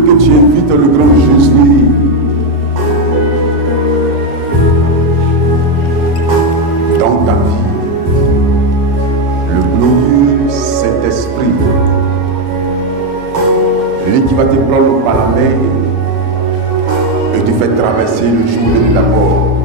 veux que tu invites le grand Jésus dans ta vie. Le glorieux Saint-Esprit, lui qui va te prendre par la main et te faire traverser le jour de la mort.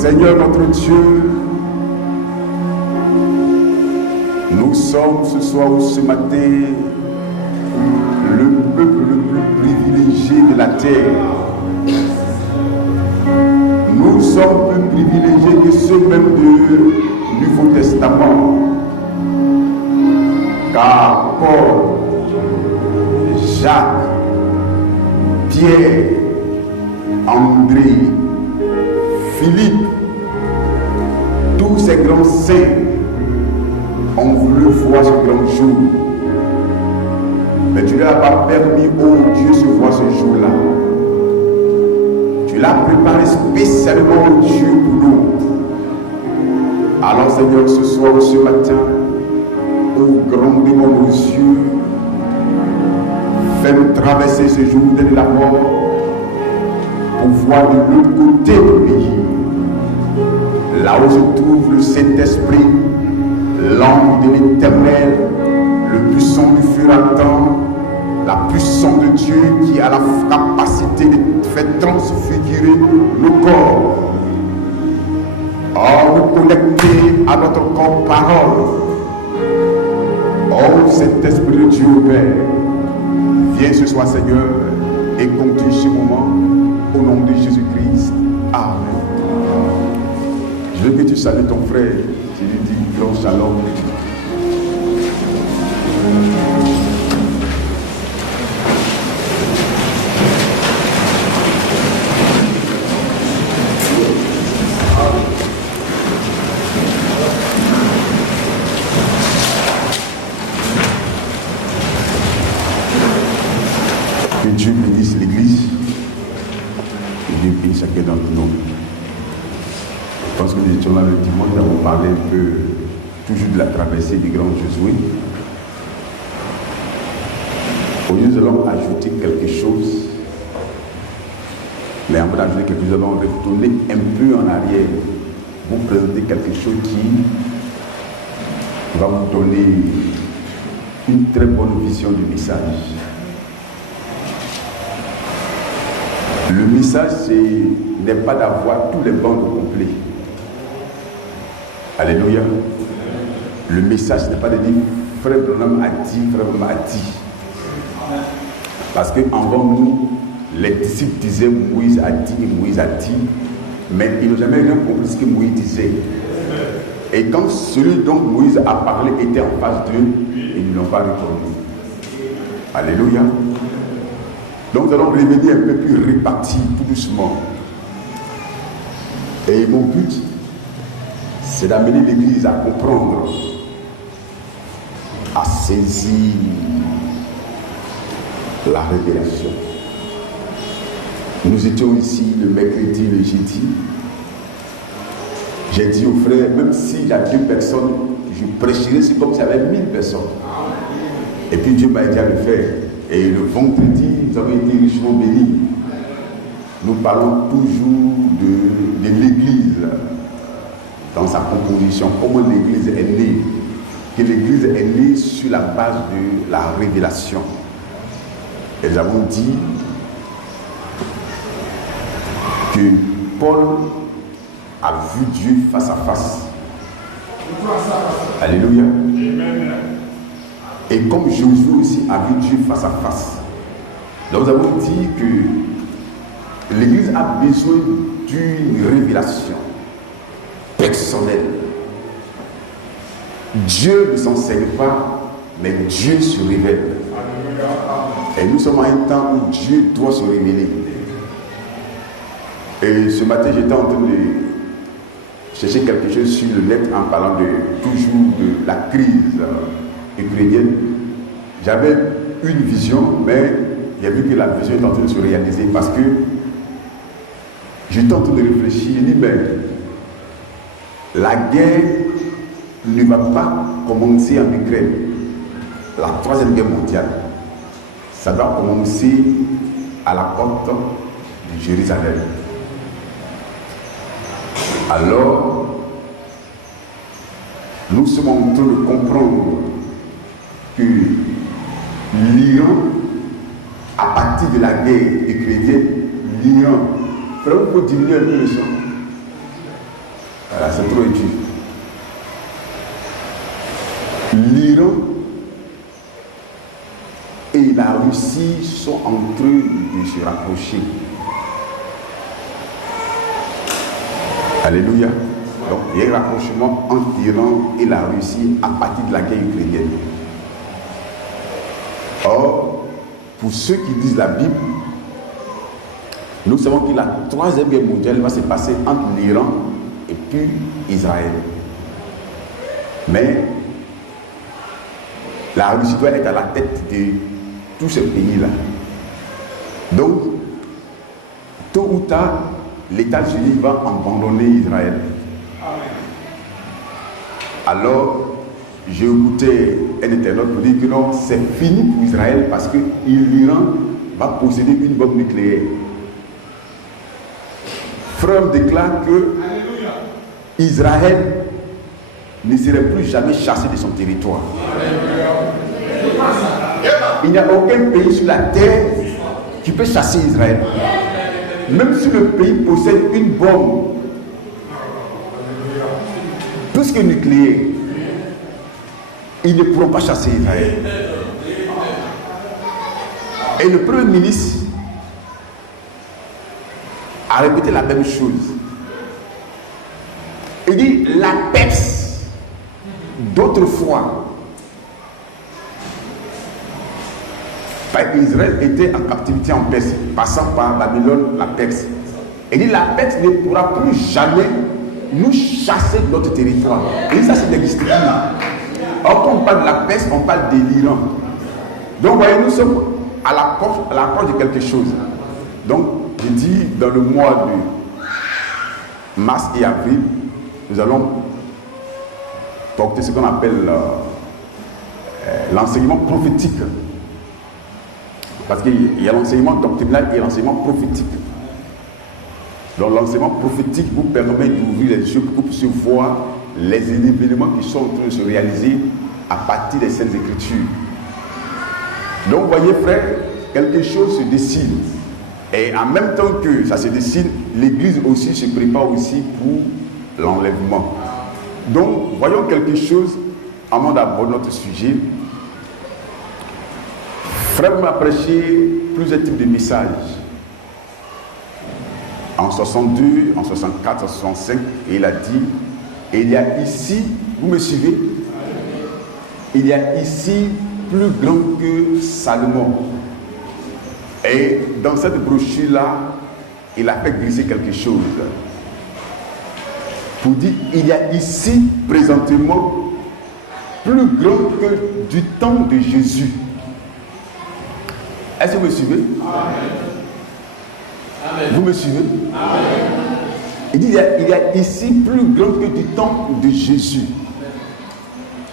Seigneur notre Dieu, nous sommes ce soir ou ce matin le peuple le plus privilégié de la terre. Nous sommes plus privilégiés que ceux même du Nouveau Testament. Car Paul, Jacques, Pierre, André, Philippe, tous ces grands saints ont voulu voir ce grand jour. Mais tu ne leur as pas permis, oh Dieu, de voir ce jour-là. Tu l'as préparé spécialement, oh Dieu, pour nous. Alors Seigneur, ce soir ou ce matin, oh grand démon aux yeux, fais-nous traverser ce jour de la mort pour voir de l'autre côté du pays. Là où se trouve le Saint-Esprit, l'ange de l'Éternel, le puissant du fur ardent, la puissance de Dieu qui a la capacité de faire transfigurer nos corps. Oh, nous connecter à notre corps parole. Oh, cet esprit de Dieu, Père, viens ce soir, Seigneur, et conduis ce moment au nom de Jésus-Christ. Amen. Je veux que tu salues ton frère. Tu lui dis grand shalom. Que Dieu bénisse l'Église. Que Dieu bénisse chacun d'entre nous. Je pense que nous étions là le dimanche, nous avons parlé un peu, toujours de la traversée du grand Josué. Aujourd'hui, nous allons ajouter quelque chose. Mais avant d'ajouter quelque chose, nous allons retourner un peu en arrière. Vous présenter quelque chose qui va vous donner une très bonne vision du message. Le message, n'est pas d'avoir tous les bancs complets. Alléluia. Le message n'est pas de dire frère Branham a dit, frère Branham a dit. Parce qu'avant nous, les disciples disaient Moïse a dit et Moïse a dit, mais ils n'ont jamais rien compris ce que Moïse disait. Et quand celui dont Moïse a parlé était en face d'eux, ils ne l'ont pas reconnu. Alléluia. Donc nous allons revenir un peu plus répartis, tout doucement. Et mon but, c'est d'amener l'Église à comprendre, à saisir la révélation. Nous étions ici le mercredi, le jeudi. J'ai dit aux frères, même s'il y a 2 personnes, je prêcherai, c'est comme s'il y avait 1000 personnes. Et puis Dieu m'a dit à le faire. Et le vendredi, nous avons été richement bénis. Nous parlons toujours de l'Église dans sa composition, comment l'Église est née. Que l'Église est née sur la base de la révélation. Et nous avons dit que Paul a vu Dieu face à face. Alléluia. Et comme Josué aussi a vu Dieu face à face. Donc nous avons dit que l'Église a besoin d'une révélation personnelle. Dieu ne s'enseigne pas, mais Dieu se révèle. Et nous sommes à un temps où Dieu doit se révéler. Et ce matin, j'étais en train de chercher quelque chose sur le net en parlant toujours de la crise ukrainienne. J'avais une vision, mais j'ai vu que la vision est en train de se réaliser parce que j'étais en train de réfléchir. Je dis, mais la guerre ne va pas commencer en Ukraine. La 3e guerre mondiale, ça doit commencer à la porte de Jérusalem. Alors, nous sommes en train de comprendre que l'Iran, à partir de la guerre ukrainienne, l'Iran, il faut diminuer un peu le son. Voilà, c'est trop utile. L'Iran et la Russie sont en train de se rapprocher. Alléluia. Donc, il y a un rapprochement entre l'Iran et la Russie à partir de la guerre ukrainienne. Or, pour ceux qui disent la Bible, nous savons que la 3e guerre mondiale va se passer entre l'Iran et puis Israël. Mais la Russie doit être à la tête de tous ces pays-là. Donc, tôt ou tard, les États-Unis vont abandonner Israël. Alors, j'ai écouté un internaute pour dire que non, c'est fini pour Israël parce que l'Iran va posséder une bombe nucléaire. Frère déclare que Israël ne serait plus jamais chassé de son territoire. Il n'y a aucun pays sur la terre qui peut chasser Israël. Même si le pays possède une bombe, tout ce qui est nucléaire, ils ne pourront pas chasser Israël. Et le Premier ministre a répété la même chose. Il dit, la Perse d'autrefois, Israël était en captivité en Perse, passant par Babylone, la Perse. Il dit, la Perse ne pourra plus jamais nous chasser de notre territoire. Et ça, c'est des districts. Or, quand on parle de la Perse, on parle de l'Iran. Donc, vous voyez, nous sommes à l'approche de quelque chose. Donc, je dis, dans le mois de mars et avril, nous allons porter ce qu'on appelle l'enseignement prophétique. Parce qu'il y a l'enseignement doctrinal et l'enseignement prophétique. Donc l'enseignement prophétique vous permet d'ouvrir les yeux pour que vous puissiez voir les événements qui sont en train de se réaliser à partir des Saintes Écritures. Donc vous voyez frère, quelque chose se dessine. Et en même temps que ça se dessine, l'Église aussi se prépare aussi pour l'enlèvement. Donc voyons quelque chose avant d'aborder notre sujet. Frère m'a prêché plusieurs types de messages. En 62, en 64, en 65, et il a dit, et il y a ici, vous me suivez? Il y a ici plus grand que Salomon. Et dans cette brochure-là, il a fait glisser quelque chose. Pour dire, il y a ici, présentement, plus grand que du temps de Jésus. Est-ce que vous me suivez? Amen. Vous me suivez? Amen. Il dit, il y a ici plus grand que du temps de Jésus.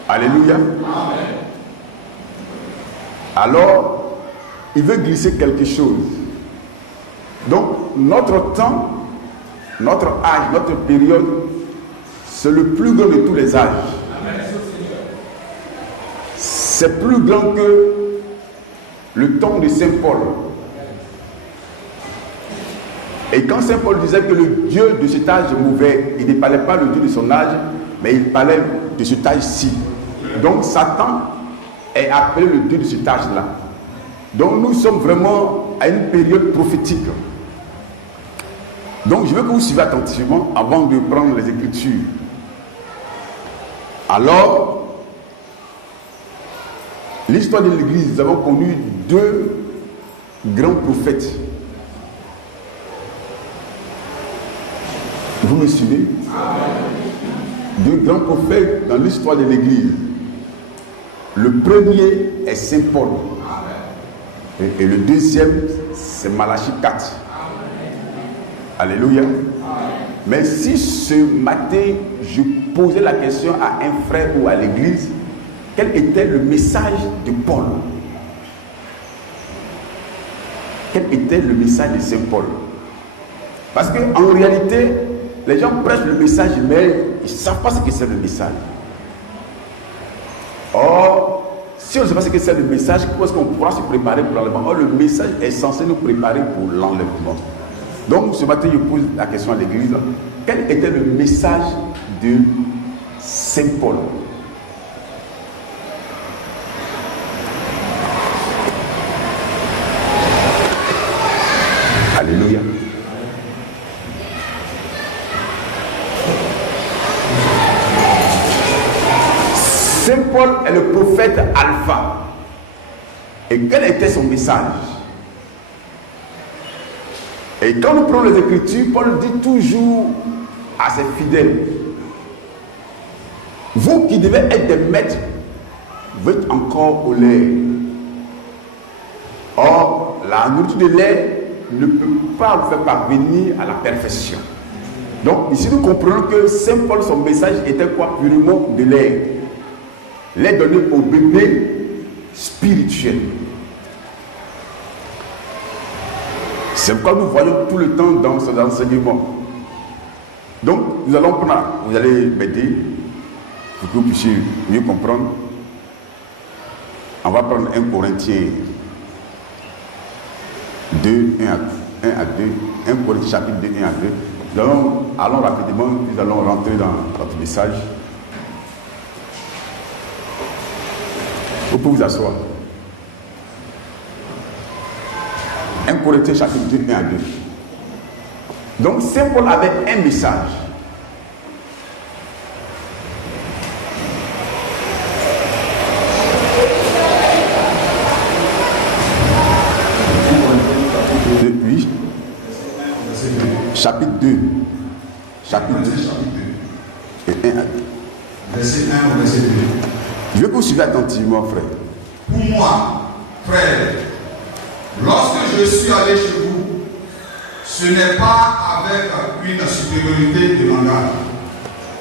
Alléluia. Amen. Alors, il veut glisser quelque chose. Donc, notre temps, notre âge, notre période, c'est le plus grand de tous les âges. C'est plus grand que le temps de Saint Paul. Et quand Saint Paul disait que le Dieu de cet âge est mauvais, il ne parlait pas le Dieu de son âge, mais il parlait de cet âge-ci. Donc Satan est appelé le Dieu de cet âge-là. Donc nous sommes vraiment à une période prophétique. Donc je veux que vous suivez attentivement avant de prendre les Écritures. Alors, l'histoire de l'Église, nous avons connu deux grands prophètes. Vous me suivez? Deux grands prophètes dans l'histoire de l'Église. Le premier est Saint Paul. Et le deuxième, c'est Malachie 4. Alléluia. Mais si ce matin, je posais la question à un frère ou à l'Église, quel était le message de Paul? Quel était le message de Saint Paul? Parce qu'en réalité, les gens prêchent le message, mais ils ne savent pas ce que c'est le message. Or, si on ne sait pas ce que c'est le message, comment est-ce qu'on pourra se préparer pour l'enlèvement? Or, le message est censé nous préparer pour l'enlèvement. Donc, ce matin, je pose la question à l'Église. Quel était le message de Saint Paul? Alléluia. Saint Paul est le prophète alpha. Et quel était son message? Et quand nous prenons les Écritures, Paul dit toujours à ses fidèles, vous qui devez être des maîtres, vous êtes encore au lait. Or, la nourriture de lait ne peut pas vous faire parvenir à la perfection. Donc, ici nous comprenons que Saint Paul, son message était quoi? Purement de lait. Lait donné au bébé spirituel. C'est pourquoi nous voyons tout le temps dans cet enseignement. Donc, nous allons prendre, vous allez m'aider pour que vous puissiez mieux comprendre. On va prendre 1 Corinthiens 2, 1 à 2. 1 Corinthiens chapitre 2, 1 à 2. Donc, allons rapidement, nous allons rentrer dans notre message. Vous pouvez vous asseoir. 1 Corinthiens chapitre 2, 1 à 2. Donc, Saint Paul avait un message. Oui. Chapitre 2. Chapitre 2. Et 1 à 2. Verset 1 au verset 2. Je veux que vous suivez attentivement, frère. Pour moi, frère, lorsque je suis allé chez vous, ce n'est pas avec une supériorité de langage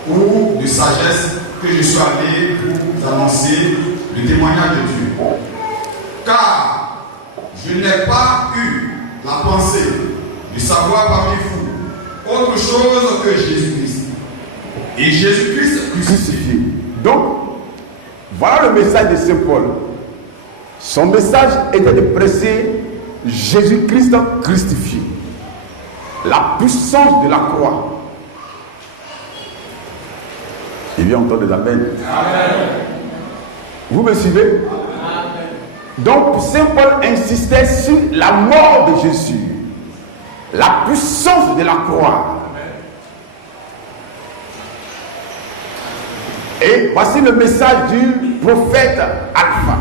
ou de sagesse que je suis allé vous annoncer le témoignage de Dieu. Car je n'ai pas eu la pensée de savoir parmi vous autre chose que Jésus-Christ. Et Jésus-Christ crucifié. Donc, voilà le message de Saint Paul. Son message était de prêcher Jésus-Christ crucifié. La puissance de la croix. Il vient entendre des amens. Amen. Vous me suivez? Amen. Donc, Saint Paul insistait sur la mort de Jésus. La puissance de la croix. Et voici le message du prophète Alpha.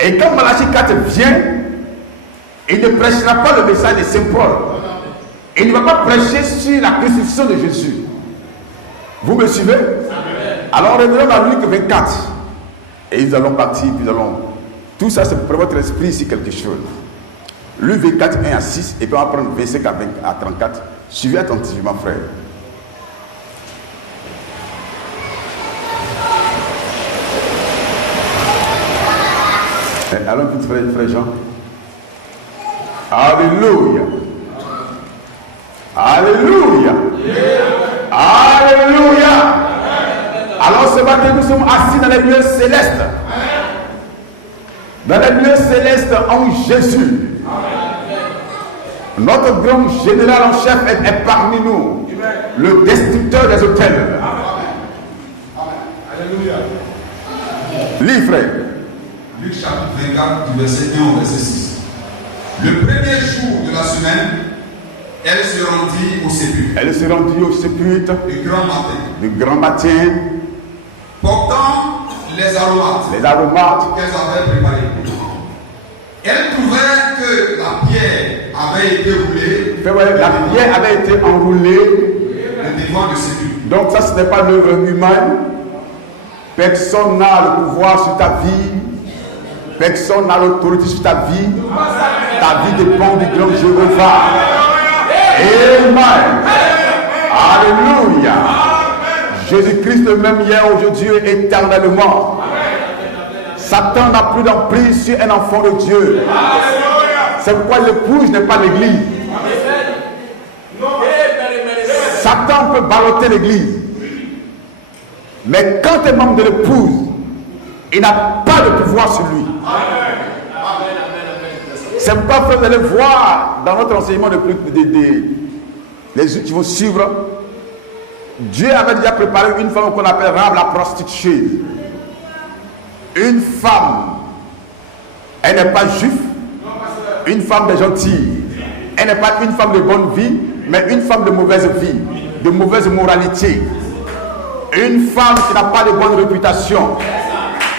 Et quand Malachie 4 vient, il ne prêchera pas le message de Saint Paul. Il ne va pas prêcher sur la crucifixion de Jésus. Vous me suivez? Amen. Alors revenons à Luc 24. Et nous allons partir, puis nous allons... Tout ça, c'est pour votre esprit ici quelque chose. Luc 24, 1 à 6, et puis on va prendre 25 à 34. Suivez attentivement, frère. Allons vite, frère Jean. Alléluia. Alléluia. Alléluia. Alors ce matin, nous sommes assis dans les lieux célestes. Dans les lieux célestes en Jésus. Notre grand général en chef est parmi nous. Le destructeur des autels. Alléluia. Lis, frère. Luc chapitre 24, du verset 1 au verset 6. Le premier jour de la semaine, elle se rendit au sépulcre. Elle se rendit au sépulcre. Le grand matin. Le grand matin. Portant les aromates. Les aromates qu'elles avaient préparés. Elle trouvait que la pierre avait été roulée. La pierre avait été enroulée. Le devant du sépulcre. Donc ça, ce n'est pas l'œuvre humaine. Personne n'a le pouvoir sur ta vie. Personne n'a l'autorité sur ta vie. Ta vie dépend du grand Jéhovah. Amen. Alléluia. Jésus-Christ le même hier, aujourd'hui et éternellement. Satan n'a plus d'emprise sur un enfant de Dieu. C'est pourquoi l'épouse n'est pas l'église. Satan peut balloter l'église. Mais quand tu es membre de l'épouse, il n'a pas de pouvoir sur lui. C'est pourquoi vous allez voir dans notre enseignement les qui vont suivre. Dieu avait déjà préparé une femme qu'on appelle Rahab la prostituée. Une femme, elle n'est pas juive, une femme de gentille. Elle n'est pas une femme de bonne vie, mais une femme de mauvaise vie, de mauvaise moralité. Une femme qui n'a pas de bonne réputation.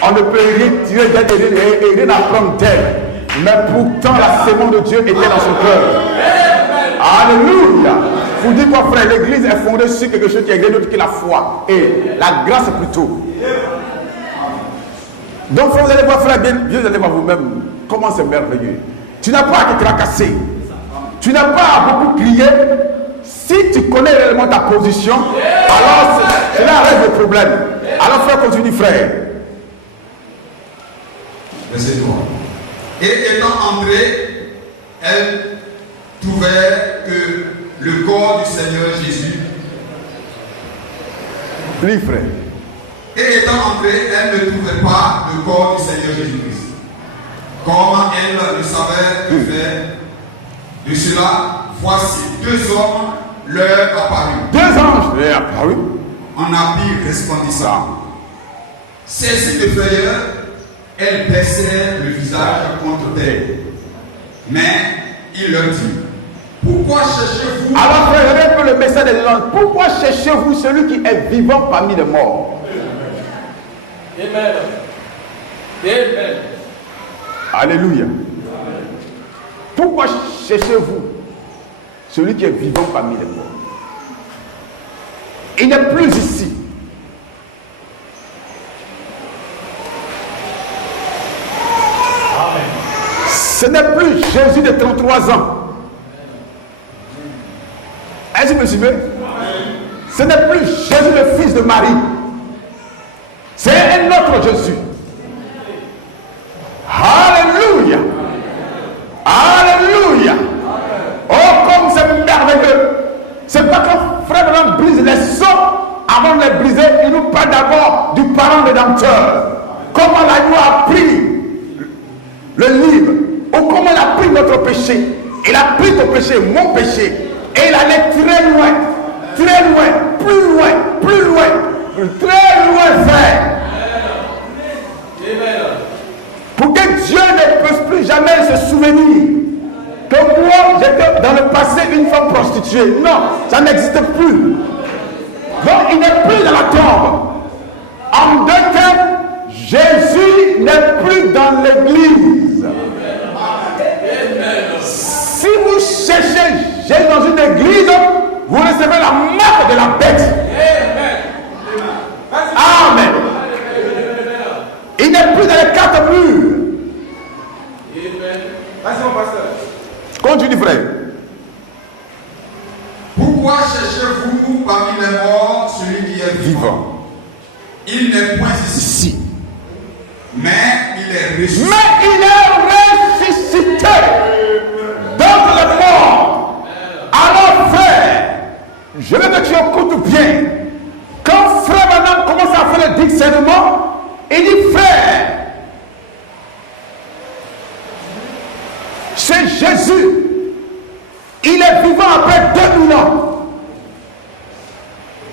On ne peut rien tirer d'elle et rien apprendre d'elle. Mais pourtant, la sémence de Dieu était dans son cœur. Alléluia. Vous dites quoi, frère? L'église est fondée sur quelque chose qui est rien d'autre que la foi. Et la grâce plutôt. Donc, frère, vous allez voir, frère, bien, vous allez voir vous-même comment c'est merveilleux. Tu n'as pas à te tracasser. Tu n'as pas à beaucoup crier. Si tu connais réellement ta position, alors cela arrête le problème. Alors, frère, continue, frère. Verset 3. Et étant entrée, elle trouvait que le corps du Seigneur Jésus. Lis, frère. Et étant entrée, elle ne trouvait pas le corps du Seigneur Jésus-Christ. Comme elle ne savait que faire de cela, voici 2 hommes leur apparurent. 2 anges leur apparurent En habit resplendissant. Saisie de frayeur, elle baissait le visage contre terre. Mais il leur dit, pourquoi cherchez-vous? Alors frère, un peu le message de l'ange. Pourquoi cherchez-vous celui qui est vivant parmi les morts? Amen. Amen. Alléluia. Pourquoi cherchez-vous celui qui est vivant parmi les morts? Il n'est plus ici. Amen. Ce n'est plus Jésus de 33 ans. Est-ce que vous me suivez? Ce n'est plus Jésus le fils de Marie. C'est un autre Jésus. Alléluia. Alléluia. Oh, comme c'est merveilleux. C'est pas que frère Branham brise les sons. Avant de les briser, il nous parle d'abord du parent rédempteur. Comment l'agneau a pris le livre, ou comment il a pris notre péché. Il a pris ton péché, mon péché, et il allait très loin, plus loin, très loin faire. Pour que Dieu ne puisse plus jamais se souvenir que moi j'étais dans le passé une femme prostituée. Non, ça n'existe plus. Donc il n'est plus dans la tombe. En 2 temps, Jésus n'est plus dans l'église. Si vous cherchez Jésus dans une église, vous recevez la marque de la bête. Amen. Il n'est plus dans les 4 murs. Vas-y, mon pasteur. Continue, frère. Pourquoi cherchez-vous parmi les morts celui qui est vivant? Il n'est point ici, mais il est ressuscité. Mais il est ressuscité dans le mort. Alors, frère, je veux que tu écoutes bien. Quand frère Branham commence à faire le discernement, il dit, frère, c'est Jésus. Il est vivant après 2000 ans.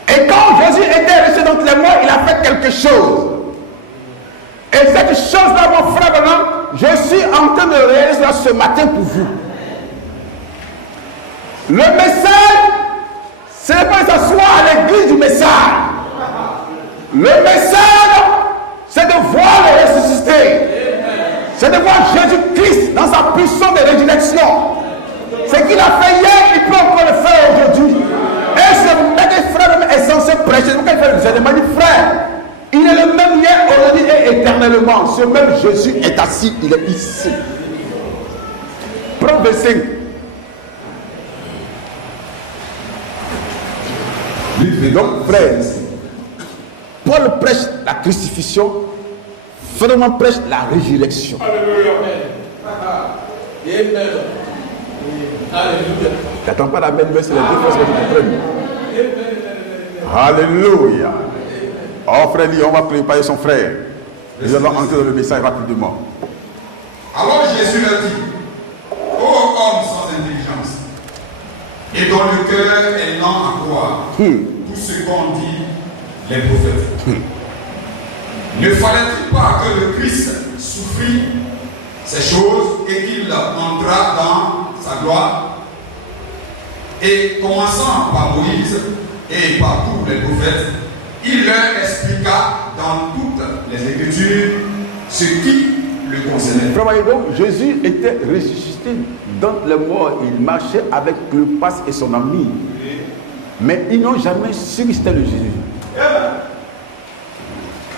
Et quand Jésus était resté dans les morts, il a fait quelque chose. Et cette chose-là, mon frère Branham, je suis en train de réaliser ce matin pour vous. Le message, ce n'est pas s'asseoir à l'église du message. Le message, c'est de voir le ressuscité. C'est de voir Jésus-Christ dans sa puissance de résurrection. Ce qu'il a fait hier, il peut encore le faire aujourd'hui. Et ce matin, frère est censé prêcher. Pourquoi il fait le discernement? Il dit, frère, il est le même hier, aujourd'hui et éternellement. Ce même Jésus est assis, il est ici. Prends verset 5. Donc, frère, Paul prêche la crucifixion, Frère prêche la résurrection. Alléluia. Amen. Alléluia. N'attends pas la même verset, les 2 fois que tu comprennes. Alléluia. Oh frère, on va préparer son frère. Nous allons entrer dans le message rapidement. Alors Jésus leur dit, ô homme sans intelligence, et dont le cœur est lent à croire tout ce qu'ont dit les prophètes. Ne fallait-il pas que le Christ souffrit ces choses et qu'il entra dans sa gloire? Et commençant par Moïse et par tous les prophètes, il leur expliqua dans toutes les Écritures ce qui le concernait. Donc Jésus était ressuscité dans les morts. Il marchait avec Cléopas et son ami. Mais ils n'ont jamais su que c'était le Jésus.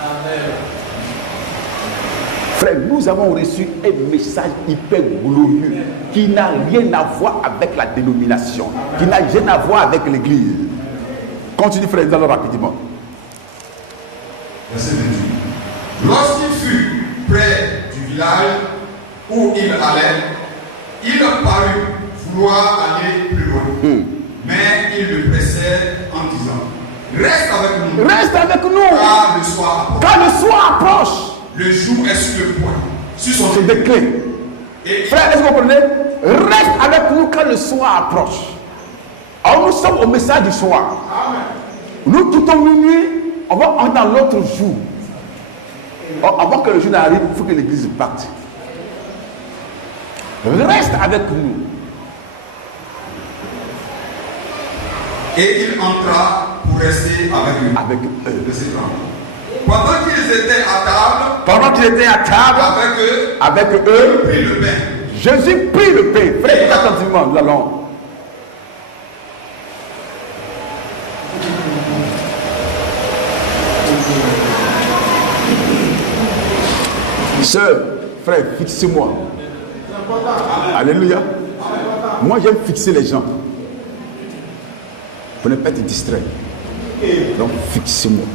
Amen. Frère, nous avons reçu un message hyper glorieux qui n'a rien à voir avec la dénomination, qui n'a rien à voir avec l'église. Continue, frère, nous allons rapidement. Verset 28. Lorsqu'il fut près du village où il allait, il parut vouloir aller plus loin. Mais il le pressait en disant, Reste avec nous. Reste avec nous. Car le soir approche. Quand le soir approche, Le jour est sur le point. Sur son c'est des clés. Et Frère, est-ce que vous comprenez? Reste avec nous quand le soir approche. Alors nous sommes au message du soir. Nous quittons minuit, on va entrer dans l'autre jour. Avant que le jour n'arrive, il faut que l'église parte. Reste avec nous. Et il entra pour rester avec eux. Avec eux. Verset 30. Pendant qu'ils étaient à table, Avec il eux, prit le pain. Jésus prit le pain. Frère, attentivement, nous allons. Sœur, frère, fixez-moi. Alléluia. Moi, j'aime fixer les gens. Pour ne pas être distrait. Donc, fixez-moi.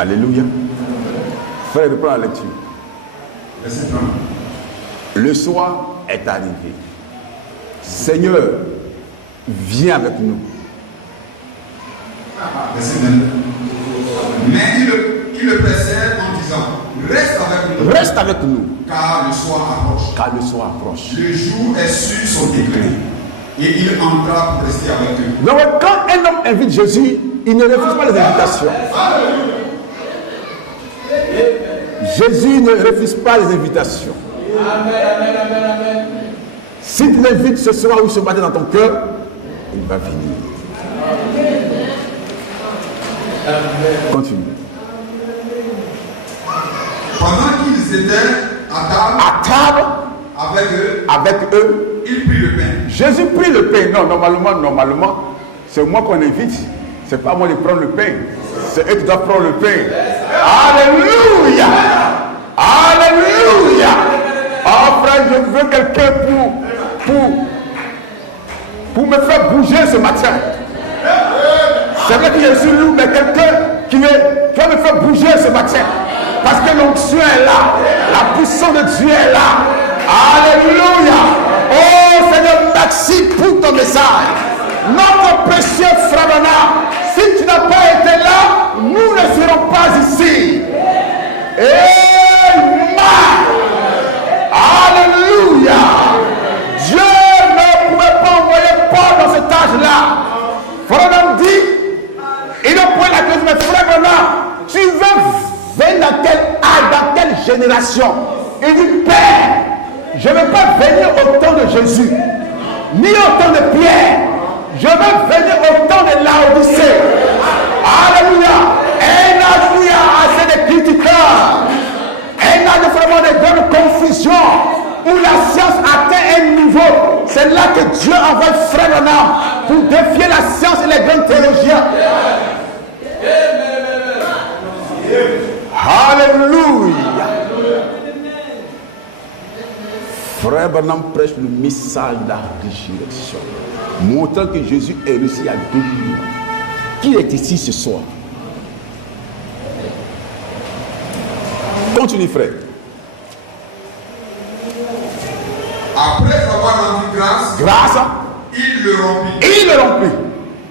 Alléluia. Frère, reprends la lecture. Verset 30. Le soir est arrivé. Seigneur, viens avec nous. Verset 29. Mais il le pressait en disant, reste avec nous. Reste avec nous, Car le soir approche. car le soir approche. Le jour est sur son déclin. Et il entra pour rester avec eux. Donc, quand un homme invite Jésus, il ne refuse pas les invitations. Jésus ne refuse pas les invitations. Amen. Si tu l'invites ce soir ou ce matin dans ton cœur, il va venir. Continue. Pendant qu'ils étaient à table avec eux, il prit le pain. Jésus prit le pain. Non, normalement, c'est moi qu'on invite. C'est pas moi de prendre le pain. C'est eux qui doivent prendre le pain. Alléluia. Alléluia. Oh frère, je veux quelqu'un pour me faire bouger ce matin. C'est vrai que je suis lourd, mais quelqu'un qui va me faire bouger ce matin. Parce que l'onction est là. La puissance de Dieu est là. Alléluia. Oh Seigneur, merci pour ton message. Notre précieux frère Branham, si tu n'as pas été là, nous ne serons pas ici. Amen. Alléluia. Dieu ne pouvait pas envoyer Paul dans cet âge-là. Frère Branham dit, il ne pouvait la question, mais frère Branham, tu veux venir dans quel âge, dans quelle génération? Il dit, Père, je ne veux pas venir au temps de Jésus, ni au temps de Pierre. Je veux venir au temps de Laodicée. Alléluia. Un âge où il y a assez de critiqueurs. Un âge vraiment de grande confusion. Où la science atteint un niveau. C'est là que Dieu envoie frère Branham pour défier la science et les grands théologiens. Alléluia. Frère Branham prêche le message de la résurrection, montrant que Jésus est réussi à 2000 ans. Qui est ici ce soir? Continue, frère. Après avoir rendu grâce, il le rompit.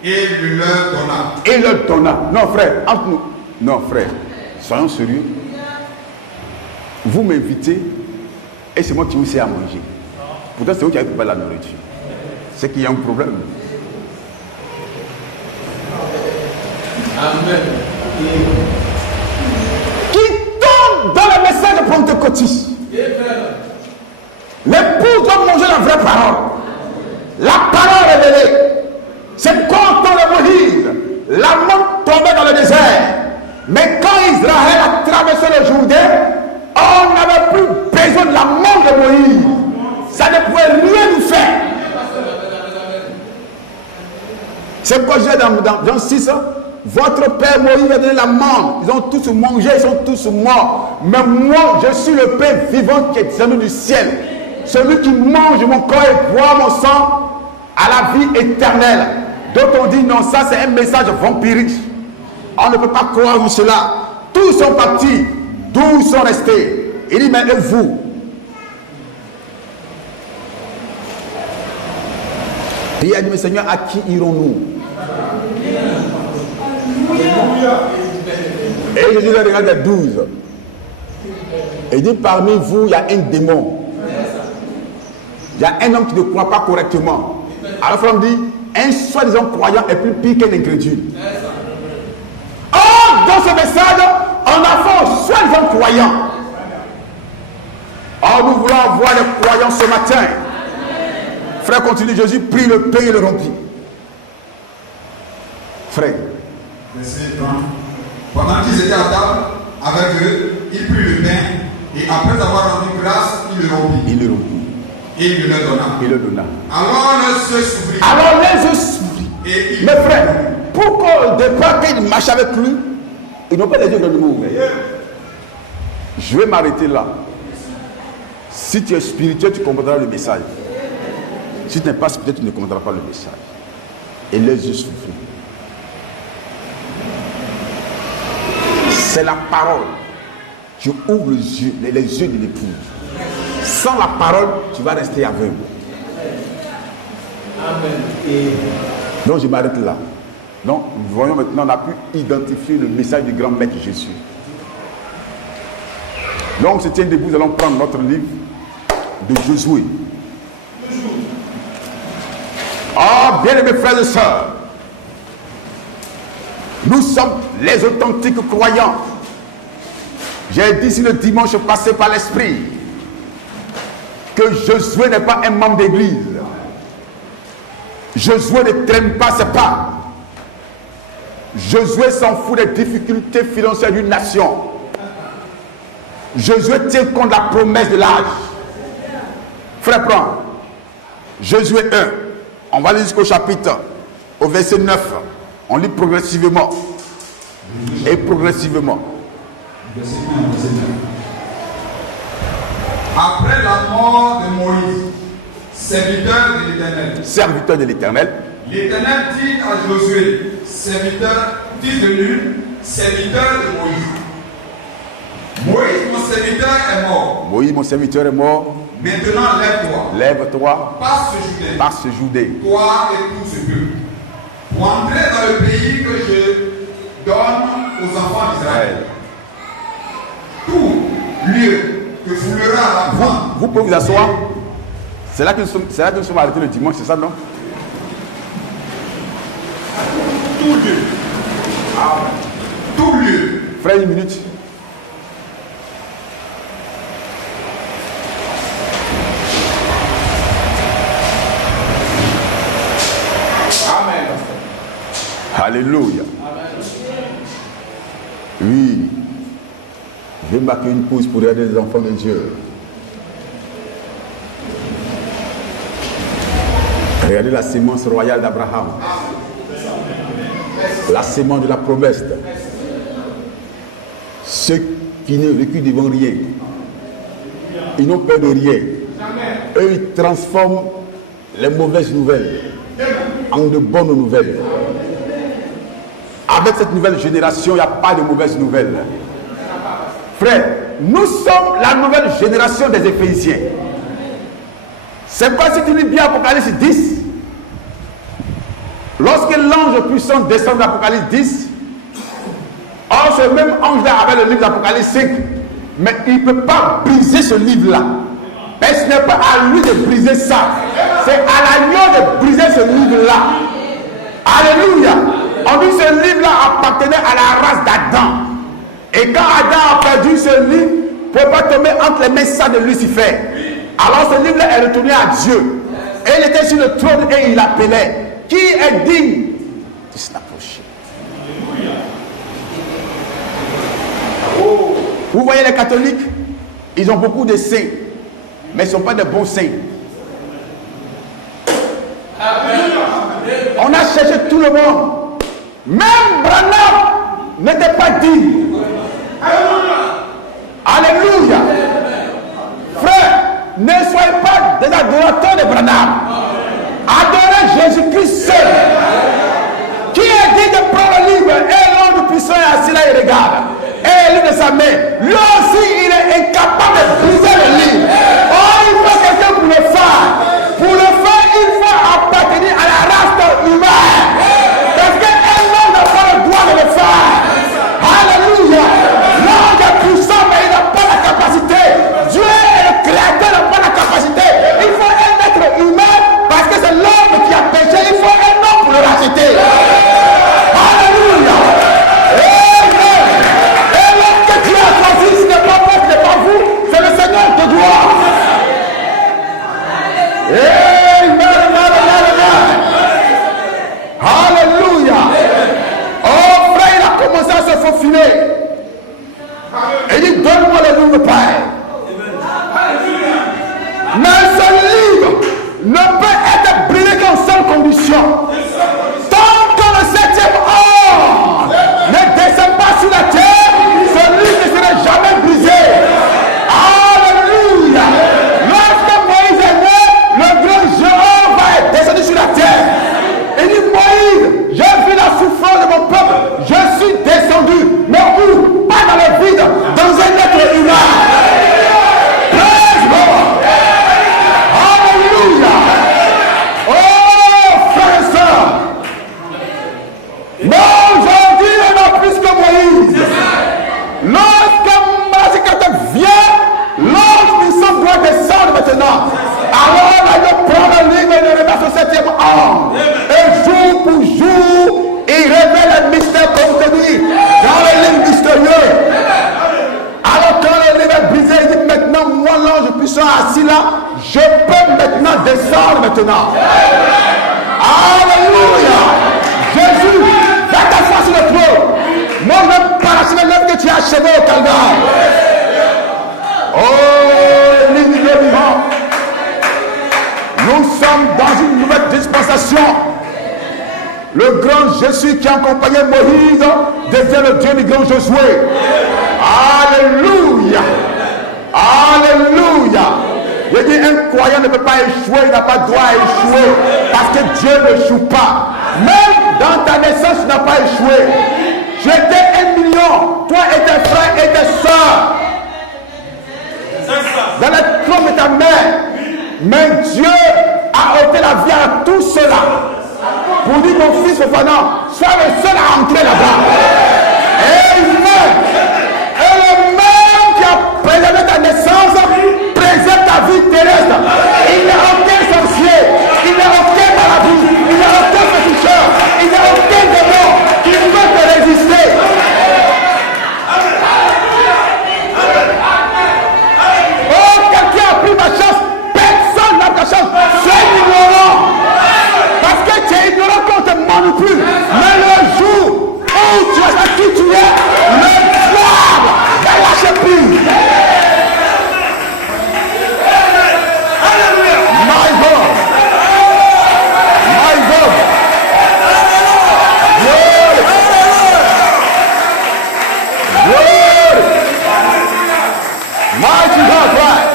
Et le leur donna. Et leur donna. Non, frère, entre nous. Non, frère, soyons sérieux. Vous m'invitez et c'est moi qui vous sais à manger. Pourtant, c'est vous qui avez préparé la nourriture. C'est qu'il y a un problème. Amen. Qui tombe dans le message de pentecôtiste. L'épouse doit manger la vraie parole. La parole révélée. C'est quand on tombe de Moïse, la montre tombait dans le désert. Mais quand Israël a traversé le Jourdain, on n'avait plus besoin de la montre de Moïse. Ça ne pouvait rien nous faire. C'est pourquoi je dis dans Jean 6, votre père Moïse a donné la manne. Ils ont tous mangé, ils sont tous morts. Mais moi, je suis le pain vivant qui est descendu du ciel. Celui qui mange mon corps et boit mon sang à la vie éternelle. D'autres ont dit non, ça c'est un message vampirique. On ne peut pas croire en cela. Tous sont partis, d'où ils sont restés. Il dit mais et vous? Et il a dit, mais Seigneur, à qui irons-nous? Et Jésus leur regarde les 12. Et il dit, parmi vous, il y a un démon. Il y a un homme qui ne croit pas correctement. Alors on dit, un soi-disant croyant est plus pire qu'un incrédule. Or, dans ce message, on a fait un soi-disant croyant. Or, nous voulons voir les croyants ce matin. Frère, continue, Jésus prit le pain et le rompit. Frère. Verset 30. Pendant qu'ils étaient à table avec eux, il prit le pain et après avoir rendu grâce, il le rompit. Il le rompit. Et il le leur donna. Il le donna. Alors les yeux s'ouvrirent. Alors les yeux s'ouvrirent. Mes frères, pourquoi au départ qu'ils marchent avec lui, ils n'ont pas les yeux de l'amour. Je vais m'arrêter là. Si tu es spirituel, tu comprendras le message. Si tu n'es pas spirituel, tu ne comprendras pas le message. Et les yeux s'ouvrirent. C'est la parole. Tu ouvres les yeux de l'épouse. Sans la parole, tu vas rester aveugle. Amen. Donc je m'arrête là. Donc, voyons maintenant, on a pu identifier le message du grand maître Jésus. Donc, se tient debout, nous allons prendre notre livre de Josué. Oh, bien-aimés frères et sœurs, nous sommes les authentiques croyants. J'ai dit si le dimanche passé par l'esprit que Josué n'est pas un membre d'église. Josué ne traîne pas ses pas. Josué s'en fout des difficultés financières d'une nation. Josué tient compte de la promesse de l'âge. Frère, prends Josué 1. On va aller jusqu'au chapitre, au verset 9. On lit progressivement. Et progressivement. Verset 1, verset 9. Après la mort de Moïse, serviteur de l'Éternel. Serviteur de l'Éternel. L'Éternel dit à Josué, serviteur, fils de Nun, serviteur de Moïse. Moïse, mon serviteur, est mort. Moïse, mon serviteur, est mort. Maintenant, lève-toi. Lève-toi. Passe ce Judée. Toi et tout ce peuple. Pour entrer dans le pays que je donne aux enfants d'Israël. Tout lieu que foulera la femme. Vous pouvez vous asseoir. C'est là que nous sommes arrêtés le dimanche, c'est ça, non? Tout lieu. Tout lieu. Frère, une minute. Amen. Alléluia. Oui. Je vais marquer une pause pour regarder les enfants de Dieu. Regardez la sémence royale d'Abraham. La sémence de la promesse. Ceux qui ne vécurent devant rien. Ils n'ont peur de rien. Eux, ils transforment les mauvaises nouvelles en de bonnes nouvelles. Avec cette nouvelle génération, il n'y a pas de mauvaises nouvelles. Frère, nous sommes la nouvelle génération des Éphésiens. C'est pourquoi si tu lis bien Apocalypse 10, lorsque l'ange puissant descend d'Apocalypse 10, or ce même ange-là avait le livre d'Apocalypse 5, mais il ne peut pas briser ce livre-là. Mais ce n'est pas à lui de briser ça. C'est à l'agneau de briser ce livre-là. Alléluia. On dit que ce livre-là appartenait à la race d'Adam. Et quand Adam a perdu ce livre, il ne pouvait pas tomber entre les mains sales de Lucifer. Alors ce livre-là est retourné à Dieu. Et il était sur le trône et il appelait. Qui est digne de s'approcher? Vous voyez les catholiques, ils ont beaucoup de saints, mais ils ne sont pas de bons saints. On a cherché tout le monde. Même Branham n'était pas digne. Alléluia. Frère, ne soyez pas des adorateurs de Branham. Adorez Jésus-Christ seul. Qui est digne de prendre le livre et l'ange puissant est assis là, il regarde. Et il lit de sa main. Lui aussi, il est incapable de briser le livre. Oh, il faut quelqu'un pour le faire. Pour le faire, il faut appartenir à la confiné. Et il dit, donne-moi le livre, Père. Mais ce livre ne peut être brisé qu'en seule condition. Tant que le 7e ange ne descend pas sur la terre, ce livre ne sera jamais brisé. Alléluia. Lorsque Moïse est né, le grand géant va être descendu sur la terre. Il dit, Moïse, j'ai vu la souffrance de mon peuple, je suis descendu. Mais où? Pas dans le vide, dans un être humain. Praise God. Alléluia. Oh, frères et sœurs. Mais aujourd'hui, on a plus que Moïse. Lorsque Masikata vient, l'ange puissant doit descendre maintenant. Alors, on va prendre le livre et le remettre au 7e ange. Et jour pour jour, il révèle le mystère contenu dans les livres mystérieux. Alors, quand le livre est brisé, il dit maintenant, moi, l'ange puissant assis là, je peux maintenant descendre maintenant. Alléluia. Jésus, fais ta foi sur le trône. Moi, je vais parachever l'œuvre que tu as achevé au Calvaire. Oh, l'île vivant. Nous sommes dans une nouvelle dispensation. Le grand Jésus qui accompagnait Moïse devient le Dieu du grand Josué. Alléluia. Alléluia. Je dis, un croyant ne peut pas échouer, il n'a pas droit à échouer. Parce que Dieu n'échoue pas. Même dans ta naissance, tu n'as pas échoué. J'étais 1 million, toi et tes frères et tes soeurs. Dans le trône de ta mère. Mais Dieu a ôté la vie à tout cela. Pour dire, mon fils Fofana, sois le seul à entrer là-bas. Amen. Et le même qui a préservé ta naissance préserve ta vie terrestre. Il n'y a aucun sorcier, il n'y a aucun maladie, il n'y a aucun féticheur, il n'y a aucun démon qui peut te résister. Oh, quelqu'un a pris ma chance. Personne n'a ta chance. C'est ignorant. Parce que tu es ignorant qu'on te manipule. Mais le jour où tu es à qui tu es, le diable va lâcher prise. My God. My God. Glory. Glory. Mighty God, right?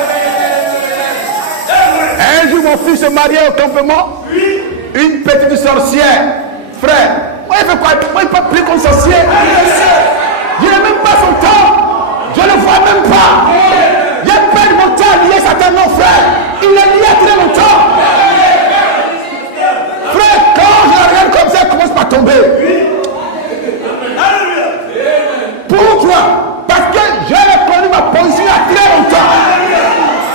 Un jour, mon fils se mariait au campement. Une petite sorcière. Frère, moi, il fait quoi? Moi, il peut plus comme sorcier. Je n'ai même pas son temps. Je ne le vois même pas. Il a perdu mon temps à lier Satan, mon frère. Il est lié très longtemps. Frère, quand je la regarde comme ça, elle commence par tomber. Pourquoi? Parce que j'ai reconnu ma position il y a très longtemps.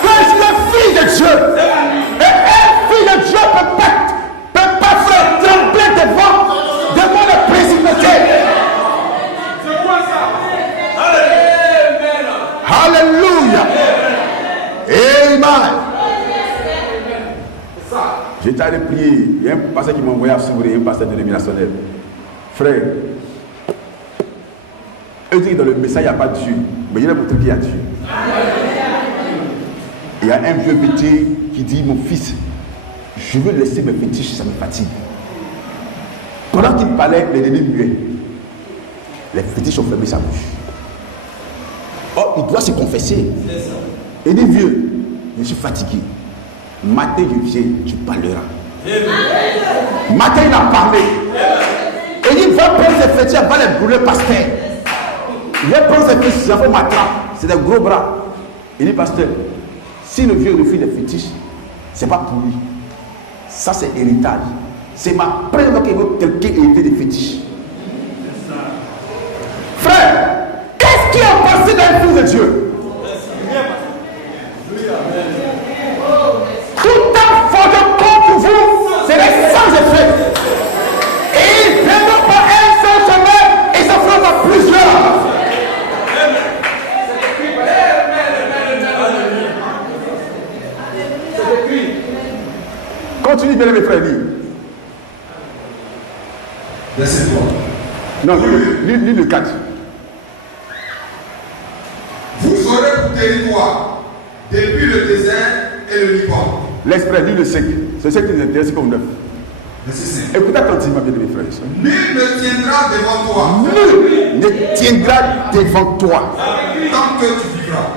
Que je suis un fils de Dieu. Et un fils de Dieu peut pas faire trembler devant les principautés. C'est quoi ça? Alléluia. Amen. J'étais allé prier. Il y a un pasteur qui m'a envoyé à s'ouvrir, un pasteur de l'éminationnel. Frère, eux disent que dans le message, il n'y a pas de Dieu. Mais il y a montré qu'il y a Dieu. Il y a un vieux bêtier qui dit, mon fils, je veux laisser mes fétiches, ça me fatigue. Pendant qu'il parlait, les ennemis muets. Les fétiches ont fermé sa bouche. Or, il doit se confesser. Il dit, vieux, je suis fatigué. Matin, je viens, tu parleras. Matin, il a parlé. Et il va prendre ses fétiches, il va les brûler pasteur. Il va prendre ses fétiches, il va m'attraper. C'est des gros bras. Il dit, pasteur, si le vieux refuse les fétiches, ce n'est pas pour lui. Ça, c'est héritage. C'est ma première fois qu'il veut quelqu'un hériter des fétiches. Frère, qu'est-ce qui est passé dans le fils de Dieu? Tout un fort contre vous, c'est les sans effet. Et ils ne viendront pas un seul chemin, ils s'en feront pas plusieurs. Continue, bien mes frères, lis. Verset 3. Non, lis le 4. territoire, depuis le désert et le Liban. L'exprès, lis le 5. C'est ce qui nous intéresse comme 9. Verset 5. Écoutez attentivement, bien mes frères et sœurs. Nul ne tiendra devant toi Nul ne tiendra devant toi tant que tu vivras.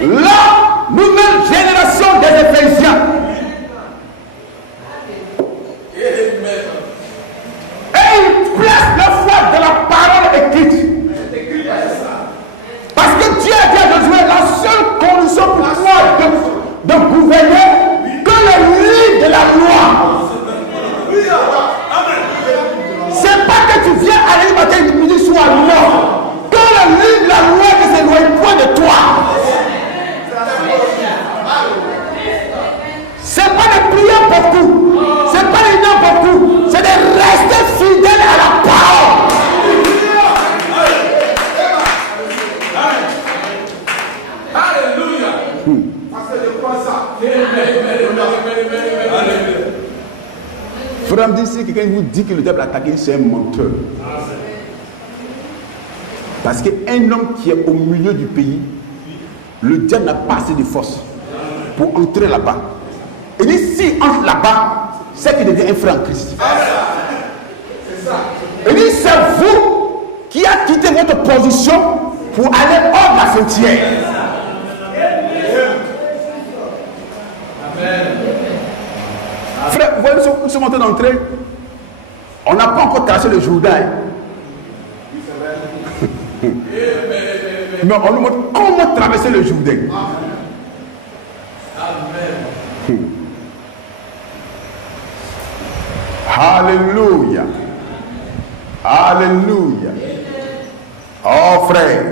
La nouvelle génération des Éphésiens. Et ils placent leur foi dans la parole écrite. Parce que Dieu a dit à Josué, la seule condition pour toi de gouverner, que le livre de la loi. C'est pas que tu viens aller le matin et midi soit loi. Que le livre de la loi ne s'éloigne point de toi. C'est pas de prier beaucoup, c'est pas de dire beaucoup, c'est de rester fidèle à la parole. Alléluia. Parce que je crois ça. Frère, me dit, si quelqu'un vous dit que le diable a attaqué, c'est un menteur. Parce qu'un homme qui est au milieu du pays, le diable n'a pas assez de force pour entrer là-bas. Et dit, s'il entre là-bas, c'est qu'il devient un frère en Christ. Il dit, c'est vous qui avez quitté votre position pour aller hors de la frontière. Frère, vous voyez, nous sommes en train d'entrer. On n'a pas encore traversé le Jourdain. Mais on nous montre comment traverser le Jourdain. Alléluia. Alléluia. Oh frère,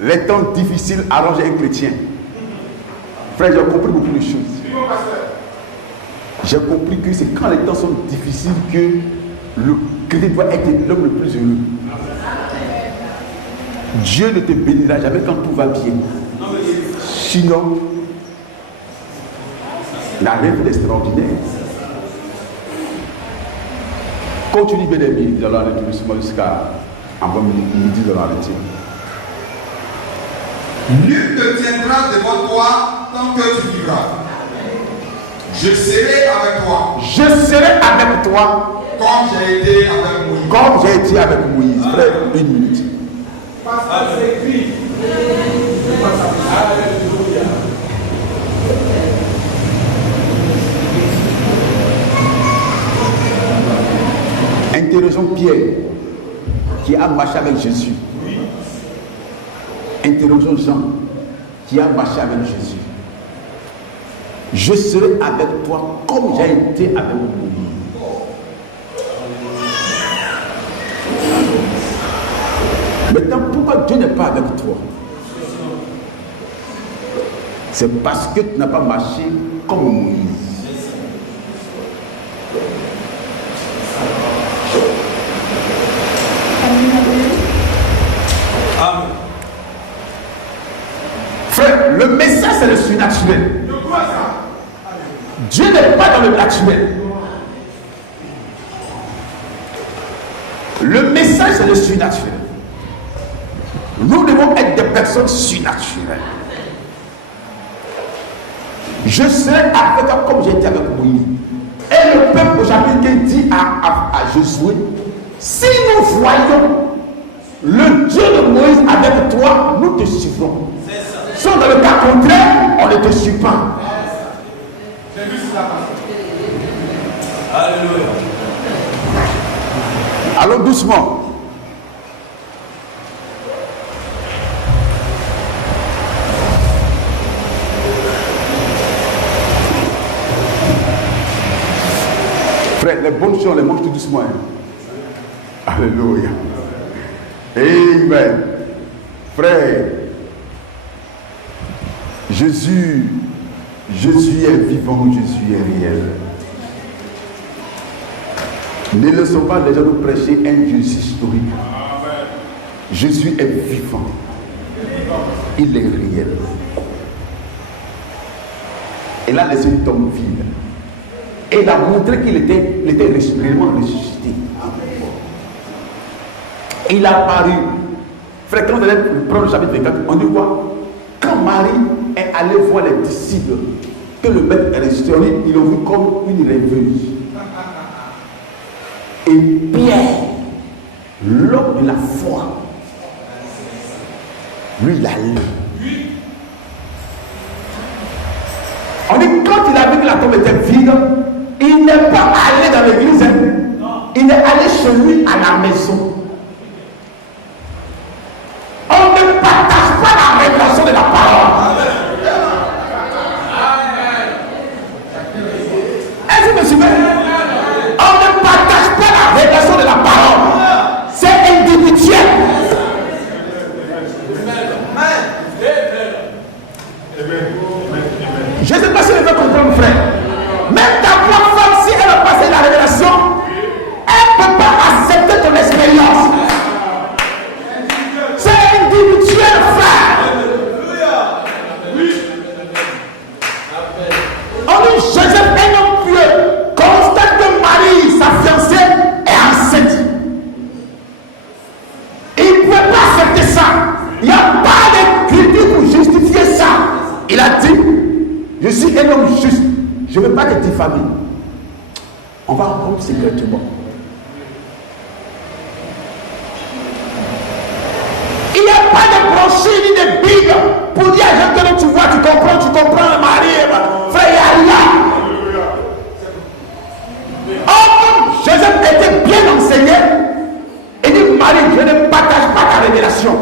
les temps difficiles arrangent un chrétien. Frère, j'ai compris beaucoup de choses. J'ai compris que c'est quand les temps sont difficiles que le chrétien doit être l'homme le plus heureux. Dieu ne te bénira jamais quand tout va bien. Sinon, il n'a rien fait d'extraordinaire. Continue bien aimé, nous allons aller doucement jusqu'à avant midi de l'arrêter. Nul ne tiendra devant toi tant que tu vivras. Je serai avec toi. Je serai avec toi Comme j'ai été avec Moïse. Comme j'ai été avec Moïse, frère, une minute. Parce que c'est écrit. Alléluia. Interrogeons Pierre, qui a marché avec Jésus. Interrogeons Jean, qui a marché avec Jésus. Je serai avec toi comme j'ai été avec Moïse. Maintenant, pourquoi Dieu n'est pas avec toi? C'est parce que tu n'as pas marché comme Moïse. Amen. Frère, le message c'est le surnaturel. Je crois ça. Dieu n'est pas dans le naturel. Le message c'est le surnaturel. Nous devons être des personnes surnaturelles. Je serai avec toi comme j'ai été avec Moïse. Et le peuple aujourd'hui dit à Josué, si nous voyons le Dieu de Moïse avec toi, nous te suivrons. Si dans le cas contraire, on ne te suit pas. J'ai vu cela passer. Alléluia. Allons doucement. Frère, les bonnes choses, on les mange tout doucement. Hein. Alléluia. Amen. Frère, Jésus est vivant, Jésus est réel. Ne laissons pas les gens nous prêcher un Jésus historique. Jésus est vivant. Il est réel. Il a laissé une tombe vide. Et il a montré qu'il était réellement ressuscité. Il a apparu Frère, quand vous allez prendre le chapitre 24, on dit quoi? Quand Marie est allée voir les disciples, que le maître est ressuscité, ils l'ont vu comme une rêverie. Et Pierre, l'homme de la foi, lui, il a lu. On dit quand il a vu que la tombe était vide, il n'est pas allé dans l'église, il est allé chez lui à la maison. On ne partage pas la révélation de la parole. Est-ce que vous me suivez? On ne partage pas la révélation de la parole. C'est individuel. Je ne sais pas si vous pouvez comprendre, frère. Même ta propre femme, si elle a passé la révélation, elle ne peut pas accepter ton expérience. C'est individuel, frère. On dit Joseph, un homme pieux, constate que Marie, sa fiancée, est enceinte. Il ne pouvait pas accepter ça. Il n'y a pas d'écriture pour justifier ça. Il a dit, je suis un homme juste. Je ne veux pas te diffamer. On va rompre secrètement. Il n'y a pas de brochure ni de Bible pour dire à quelqu'un, tu vois, tu comprends, Marie, frère, il n'y a rien. Or, Joseph était bien enseigné. Il dit, Marie, je ne partage pas ta révélation.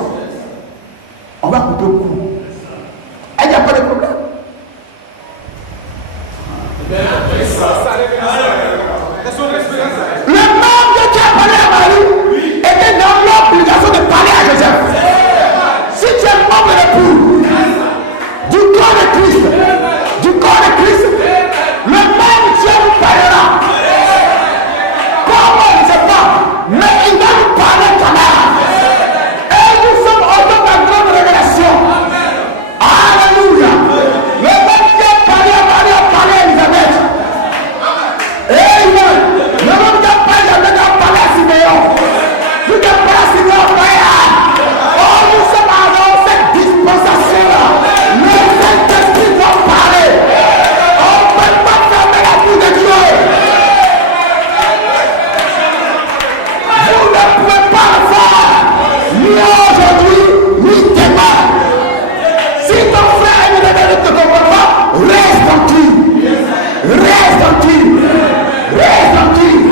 On va couper le coup. Il n'y a pas de problème. Le membre qui a parlé à Marie était dans l'obligation de parler à Joseph. Si tu es membre de l'époux du corps de Christ, le membre Dieu nous parlera. Comment on ne sait pas, mais il va nous parler quand même. Et nous sommes au temps de la grande révélation. Alléluia. Le membre qui a parlé à Marie a parlé à Elisabeth. Amen. Le membre qui a parlé à Elisabeth a parlé à Siméon. Lui qui a parlé à Siméon a parlé à Anne. Oh, nous sommes dans cette dispensation-là. Le Saint-Esprit va parler. On ne peut pas fermer la bouche de Dieu. Vous ne pouvez pas le faire. Ni aujourd'hui, ni demain. Si ton frère ne te comprend pas, reste tranquille. Reste tranquille. Reste tranquille.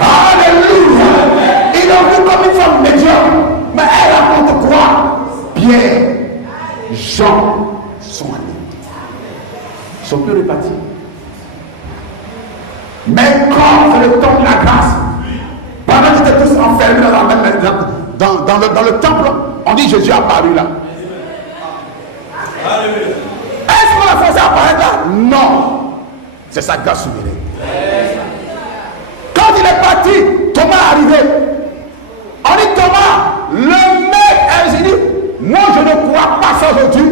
Alléluia. Ils l'ont vu comme une femme médiocre. Mais elle raconte quoi? Pierre, Jean sont allés. Ils sont plus répartis. Mais quand c'est le temps de la grâce, pendant qu'ils étaient tous enfermés dans le temple, on dit Jésus est apparu là. Est-ce qu'on a forcé à apparaître là? Non. C'est sa grâce souveraine. Quand il est parti, Thomas est arrivé. On dit Thomas, le mec, il dit, moi je ne crois pas ça aujourd'hui.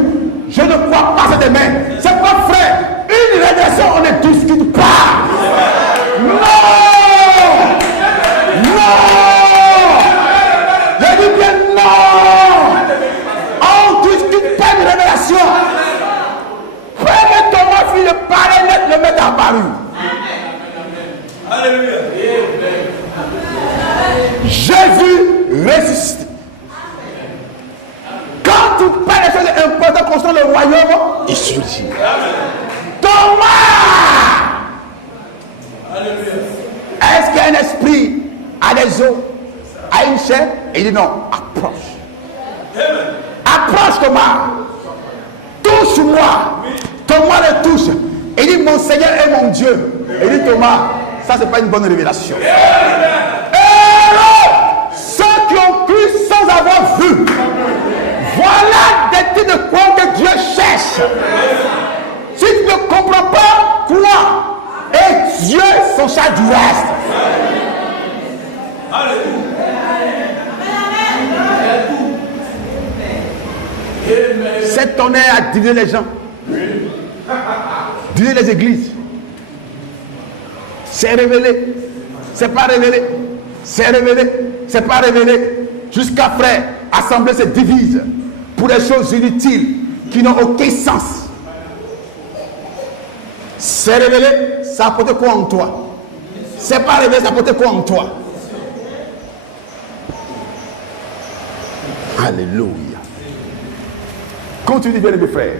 Je ne crois pas ça demain. C'est pas frère. Une révélation, on ne discute pas. Non. Je dis bien non. On ne discute pas une révélation. Premier Thomas fit le parler net, le mec apparu. Alléluia. Jésus ressuscité. Quand tu parles de choses importantes concernant le royaume, il surgit. Thomas! Est-ce qu'il y a un esprit à des os, à une chair? Il dit non, approche. Approche Thomas. Touche-moi. Thomas le touche. Il dit mon Seigneur est mon Dieu. Il dit Thomas, ça c'est pas une bonne révélation. Ceux qui ont cru sans avoir vu. Voilà des types de quoi que Dieu cherche. Si tu ne comprends pas, quoi? Et Dieu s'en charge du reste. Cet honneur a divisé les gens. Diviser les églises. C'est révélé. C'est pas révélé. C'est révélé. C'est pas révélé. Jusqu'à frère. assemblée se divise pour des choses inutiles qui n'ont aucun sens. C'est révélé, ça apporte quoi en toi? C'est pas révélé, ça apporte quoi en toi? Alléluia. Continue bien mes frères.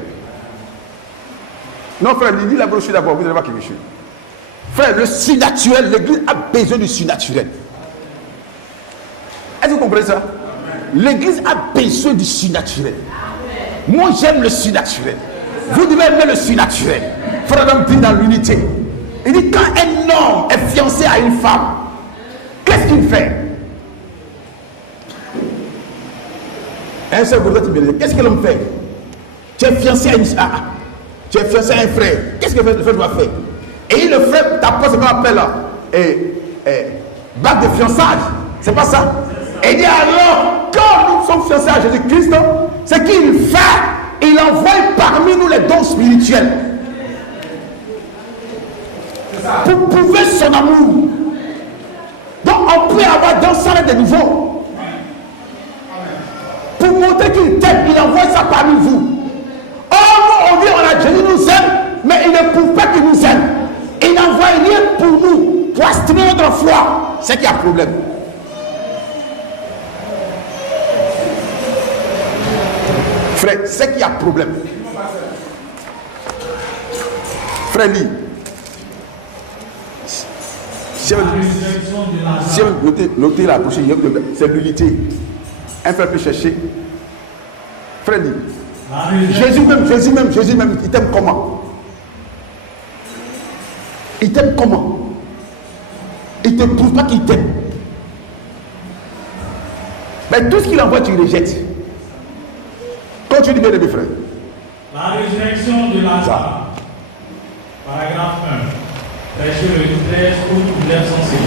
Non frère, lis la brochure d'abord, vous allez voir quelque chose. Frère, le surnaturel, l'église a besoin du surnaturel. Est-ce que vous comprenez ça? L'église a besoin du surnaturel. Moi j'aime le surnaturel. Vous devez aimer le surnaturel. Frère Adam dit dans l'unité. Il dit quand un homme est fiancé à une femme, qu'est-ce qu'il fait? Un seul gros qu'est-ce que l'homme fait? Tu es fiancé à tu es fiancé à un frère. Qu'est-ce que le frère doit faire? Et le frère t'apporte ce qu'on appelle bague de fiançage. C'est pas ça? Et il dit alors, quand nous sommes fiancés à Jésus-Christ, ce qu'il fait, il envoie parmi nous les dons spirituels. Pour prouver son amour. Donc on peut avoir dans ça de nouveau. Pour montrer qu'il t'aime, il envoie ça parmi vous. Or, on dit, Jésus nous aime, mais il ne prouve pas qu'il nous aime. Il n'envoie rien pour nous, pour stimuler notre foi. C'est qu'il y a problème. Frère, c'est qu'il y a problème. Frère, lis. Si vous notez la bouche, c'est l'unité. Un frère peut chercher. Frère, lis. Jésus même, il t'aime comment? Il t'aime comment? Il ne te prouve pas qu'il t'aime. Mais tout ce qu'il envoie, tu rejettes. Continue bien, mes frères. La résurrection de Lazare. Paragraphe 1. Verset 13 ou verset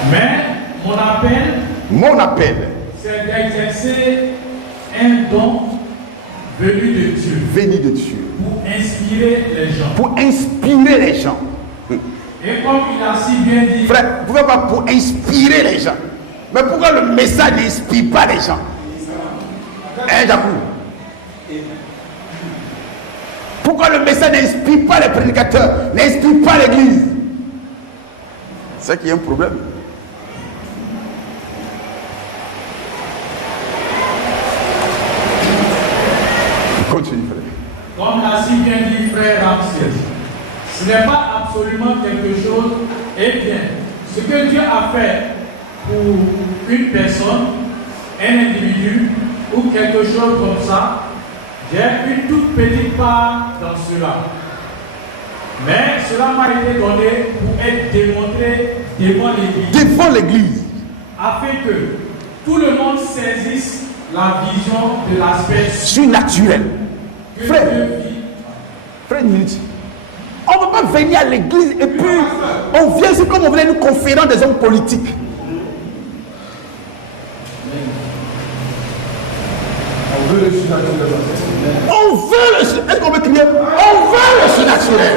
2. Mais mon appel, c'est d'exercer un don venu de Dieu. Pour inspirer les gens. Pour inspirer les gens. Et comme il a si bien dit. Frère, vous ne pouvez pas pour inspirer les gens. Mais pourquoi le message n'inspire pas les gens? Hein, Jacou? Pourquoi le message n'inspire pas les prédicateurs, n'inspire pas l'église? C'est qu'il y a un problème. Continue, frère. Comme l'a si bien dit frère Ramsès, ce n'est pas absolument quelque chose. Eh bien, ce que Dieu a fait pour une personne, un individu ou quelque chose comme ça, j'ai une toute petite part dans cela. Mais cela m'a été donné pour être démontré devant l'Église. Afin que tout le monde saisisse la vision de l'aspect surnaturel. Frère, une minute. On ne peut pas venir à l'église et puis on vient ici comme on venait une conférence des hommes politiques. On veut le surnaturel. Est-ce qu'on veut crier? On veut le surnaturel.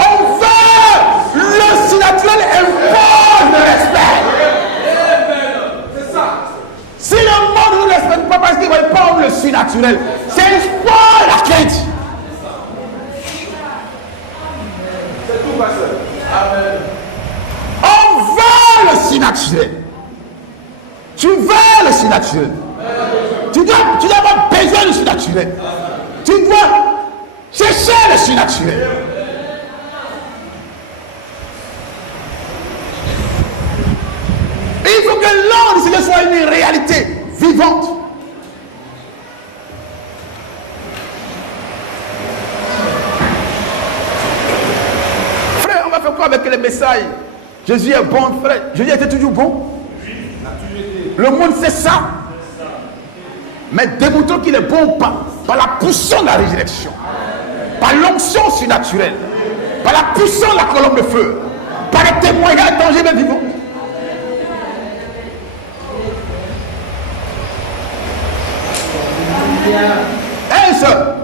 On veut le surnaturel impose le respect. C'est ça. Si le monde ne respecte pas parce qu'il ne veut pas le surnaturel, c'est espoir la crainte. C'est tout, pasteur. Amen. On veut le surnaturel. Tu veux le surnaturel. Tu dois avoir besoin du surnaturel. Tu dois chercher le surnaturel. Il faut que l'ordre du Seigneur soit une réalité vivante. Frère, on va faire quoi avec les messages? Jésus est bon, frère. Jésus était toujours bon. Le monde sait ça. Mais démontrons qu'il est bon par la puissance de la résurrection, par l'onction surnaturelle, par la puissance de la colonne de feu, par les témoignages tangibles et vivants. Un seul.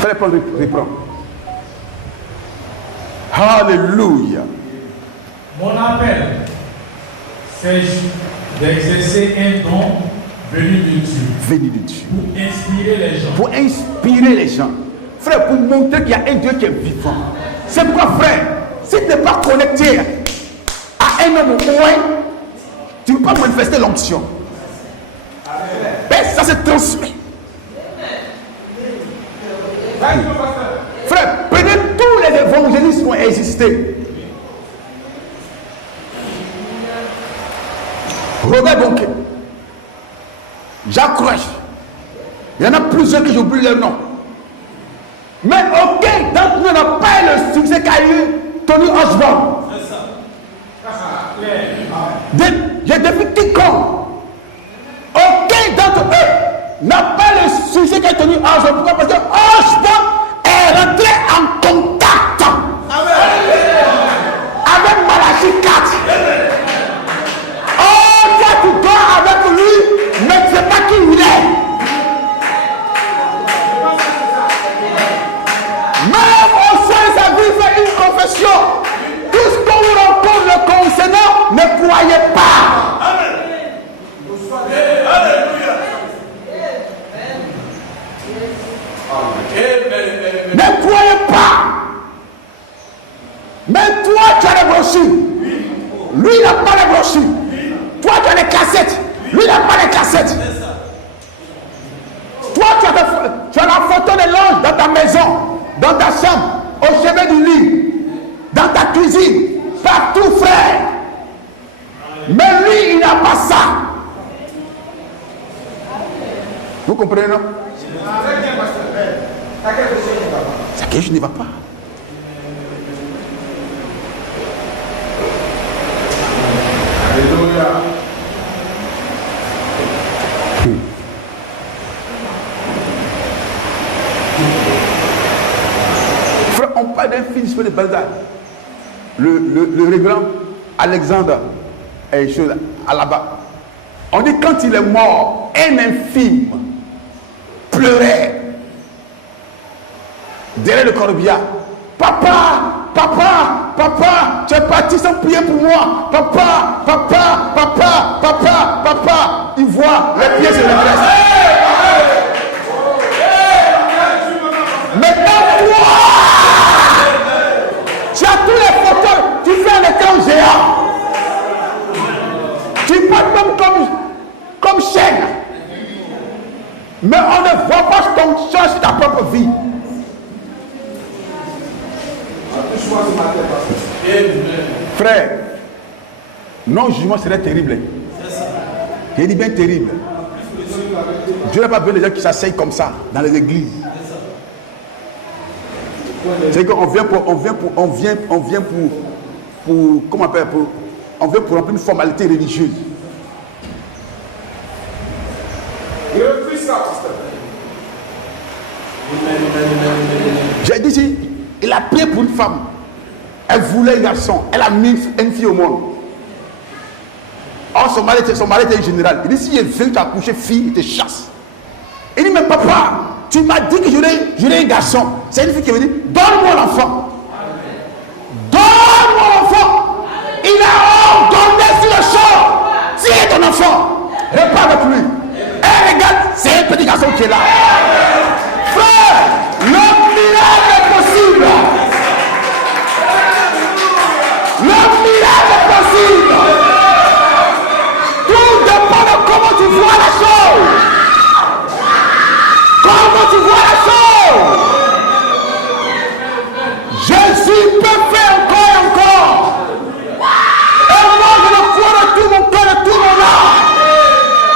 Fallait prendre, reprendre. Alléluia. Mon appel, c'est d'exercer un don venu de Dieu. Venu de Dieu. Pour inspirer les gens. Pour inspirer les gens. Frère, pour montrer qu'il y a un Dieu qui est vivant. C'est pourquoi, frère, si tu n'es pas connecté à un homme au moins, tu ne peux pas manifester l'onction. Ben, ça se transmet. Frère, prenez tous les évangélistes qui ont existé. Robert Bonquet, Jacques Roche, il y en a plusieurs que j'oublie leur nom. Mais aucun d'entre nous n'a pas le succès qu'a eu Tony Osborne. J'ai défini quiconque. Aucun d'entre eux n'a pas le succès qu'a eu Tony Osborne. Pourquoi? Parce que Osborne est rentré en contact avec Malachie 4. Oh, toi tu dors avec lui, mais tu ne sais pas qui il est. Même au sein de sa vie, fait une confession. Tout ce qu'on vous rencontre le concernant, ne croyez pas. Ne croyez pas. Mais toi, tu as les brochures. Lui, il n'a pas les brochures. Toi, tu as les cassettes. Lui, il n'a pas les cassettes. Toi, tu as la photo de l'ange dans ta maison, dans ta chambre, au chevet du lit, dans ta cuisine, partout, frère. Mais lui, il n'a pas ça. Vous comprenez, non? Ça quelque chose ne va pas. Alléluia. Frère, on parle d'un fils de Balzac. Le révérend Alexandre à là-bas. On dit quand il est mort, un infime pleurait derrière le corbillard. Papa, papa, papa, tu es parti sans prier pour moi. Papa, papa, papa, papa, papa. Il voit les pieds se redressent. Maintenant, toi, tu as tous les photos, tu fais un écran géant. Tu portes même comme chaîne. Mais on ne voit pas ton chance sur ta propre vie. Frère, non-jugement serait terrible. J'ai dit bien terrible. Dieu n'a pas besoin de gens qui s'asseyent comme ça dans les églises. C'est qu'on vient pour comment on appelle, on vient pour remplir une formalité religieuse. J'ai dit si il a prié pour une femme, elle voulait un garçon, elle a mis une fille au monde. Or son mari était un général. Il dit si il veut t'accoucher fille, il te chasse. Il dit mais papa, tu m'as dit que j'aurais un garçon. C'est une fille qui me dit donne-moi l'enfant. Donne-moi l'enfant. Il a ordonné sur le champ. Tiens ton enfant. Repars avec lui. Et regarde, c'est un petit garçon qui est là. Frère, le miracle est possible. Le miracle est possible. Tout dépend de comment tu vois la chose. Comment tu vois la chose. Jésus peut faire encore et encore. Et moi je le crois de tout mon cœur, de tout mon âme.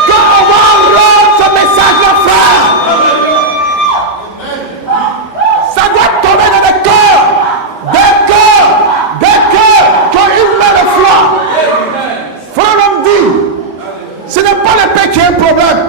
Qu'on va rendre ce message là, frère. Ça doit tomber dans des cœurs qui ont une main de foi. Frère, on dit, ce n'est pas le paix qui est un problème.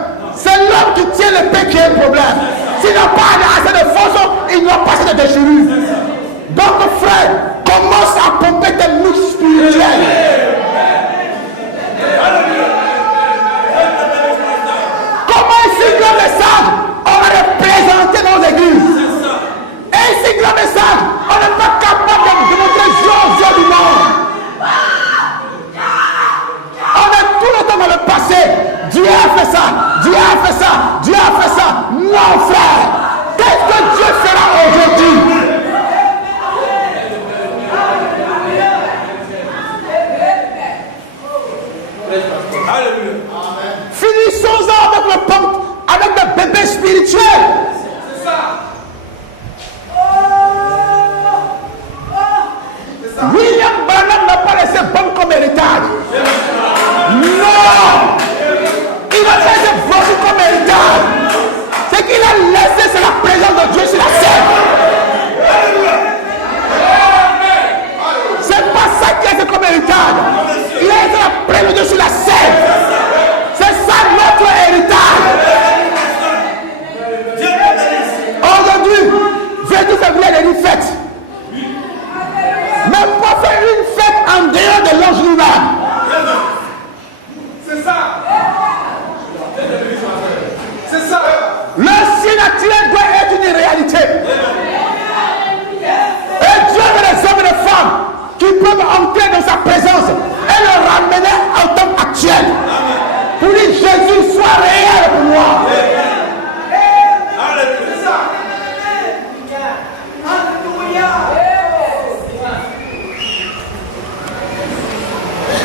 Alléluia. Finissons-en avec le peuple, avec des bébés spirituels. C'est ça. William Branham n'a pas laissé bon comme héritage. Non! Il a laissé bon comme héritage. Ce qu'il a laissé, c'est la présence de Dieu sur la scène. C'est pas ça qu'il a laissé comme héritage. Il a laissé la présence de Dieu sur la scène. C'est ça notre héritage. Aujourd'hui, 22 février, il y a une fête. Mais pas faire une fête en dehors de l'ange lui-même. C'est ça. C'est ça. Le ciel naturel doit être une réalité. Et Dieu veut des hommes et des femmes qui peuvent entrer dans sa présence et le ramener au temps actuel. Pour dire Jésus soit réel pour moi.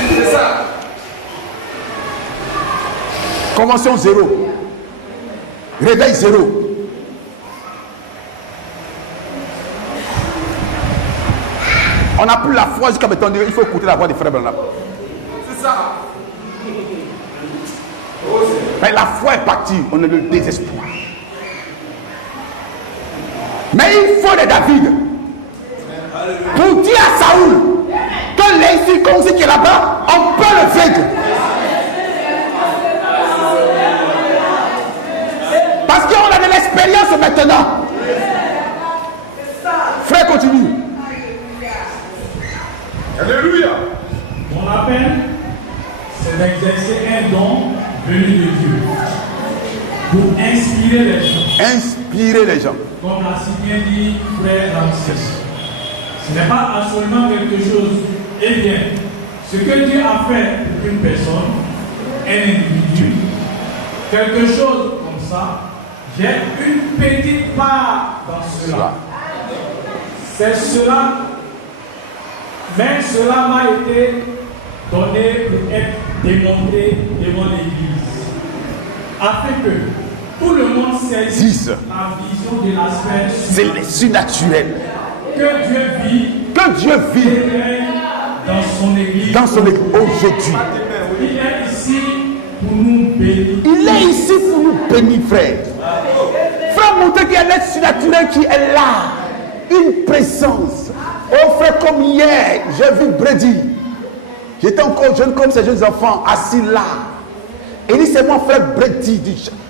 C'est ça. Convention zéro. Réveil zéro. On n'a plus la foi jusqu'à maintenant. Il faut écouter la voix des frères Branham. C'est ça. Mais la foi est partie. On est le désespoir. Mais il faut des David pour dire à Saoul que l'incirconcis qui est là-bas, on peut le vaincre. Parce qu'on a de l'expérience maintenant. Frère, continue. Alléluia. Mon appel, c'est d'exercer un don venu de Dieu pour inspirer les gens. Inspirer les gens. Comme l'a si bien dit frère Ramsès. Ce n'est pas absolument quelque chose. Eh bien, ce que Dieu a fait pour une personne, un individu, quelque chose comme ça, j'ai une petite part dans cela. C'est cela, mais cela m'a été donné pour être démontré devant l'Église, afin que tout le monde saisisse la vision de l'aspect surnaturel que Dieu vit dans son Église aujourd'hui. Il est ici pour nous bénir. Il est ici pour nous bénir, frère. Frère, montrer qu'il y a l'être surnaturel qui est là. Une présence. Oh frère, comme hier, j'ai vu Brady. J'étais encore jeune comme ces jeunes enfants, assis là. Et il dit, c'est mon frère Brady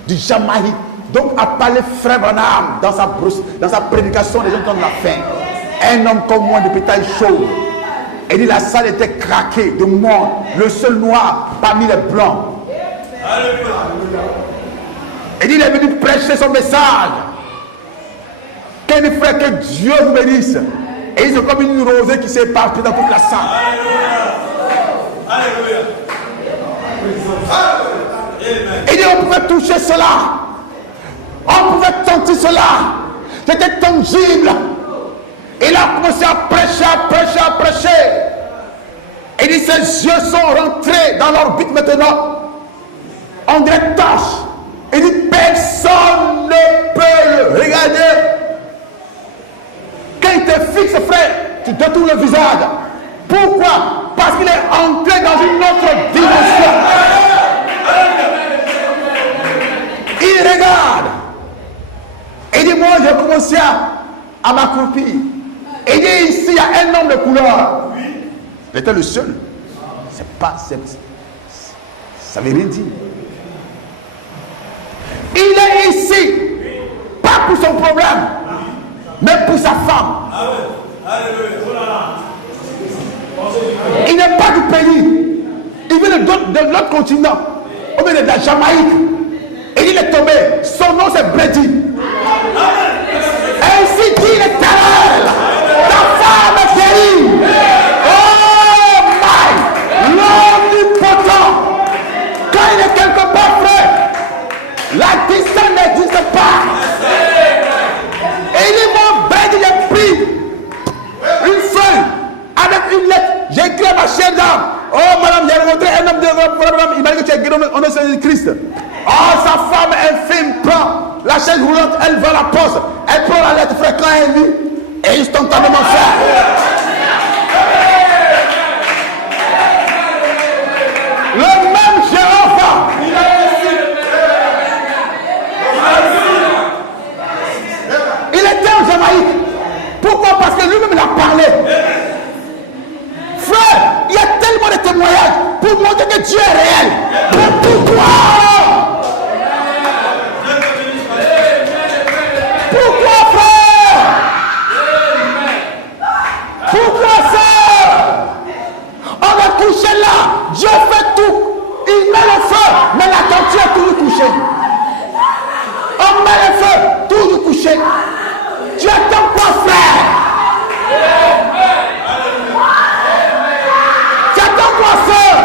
du Jamaïque. Donc, a parlé frère Branham dans sa prédication, les gens donnent la faim. Un homme comme moi de pétail chaud. Et dit, la salle était craquée de monde. Le seul noir parmi les blancs. Et dit, il est venu prêcher son message. Quel frère, que Dieu vous bénisse. Et ils ont comme une rosée qui s'est éparpillée dans toute la salle. Alléluia. Et dit, on pouvait toucher cela. On pouvait sentir cela. C'était tangible. Et là, on commençait à prêcher. Et dit, ses yeux sont rentrés dans l'orbite maintenant. On dirait tâche. Et dit, personne ne peut le regarder. Quand il te fixe, frère, tu détournes le visage. Pourquoi? Parce qu'il est entré dans une autre dimension. Il regarde. Et dit, moi, j'ai commencé à m'accroupir. Et dit, ici, il y a un homme de couleur. Il était le seul. Ça veut rien dire. Il est ici, pas pour son problème, mais pour sa femme. Il n'est pas du pays. Il vient de l'autre continent. On vient de la Jamaïque. Et il est tombé. Son nom c'est Brady. Ainsi dit l'Éternel. Ta femme est guérie. Oh my, l'omnipotent. Quand il est quelque part, frère, la distance n'existe pas. Et il est mon Brady, il a pris une feuille avec une lettre. J'ai écrit à ma chère dame. Oh madame, j'ai rencontré un homme de que tu es guéri au nom de Jésus-Christ. Oh, sa femme infime prend la chaise roulante, elle va à la poste, elle prend la lettre, frère, quand elle lit, et instantanément frère. Le même Jéhovah. Il était en Jamaïque. Pourquoi? Parce que lui-même il a parlé. Frère, il y a tellement de témoignages pour montrer que Dieu est réel. Mais pourquoi? Pourquoi, frère? Pourquoi ça? On va coucher là. Dieu fait tout. Il met le feu. Mais la tortue est toujours couchée. On met le feu. Toujours couché. Dieu attend quoi, frère? Tu attends quoi, sœur?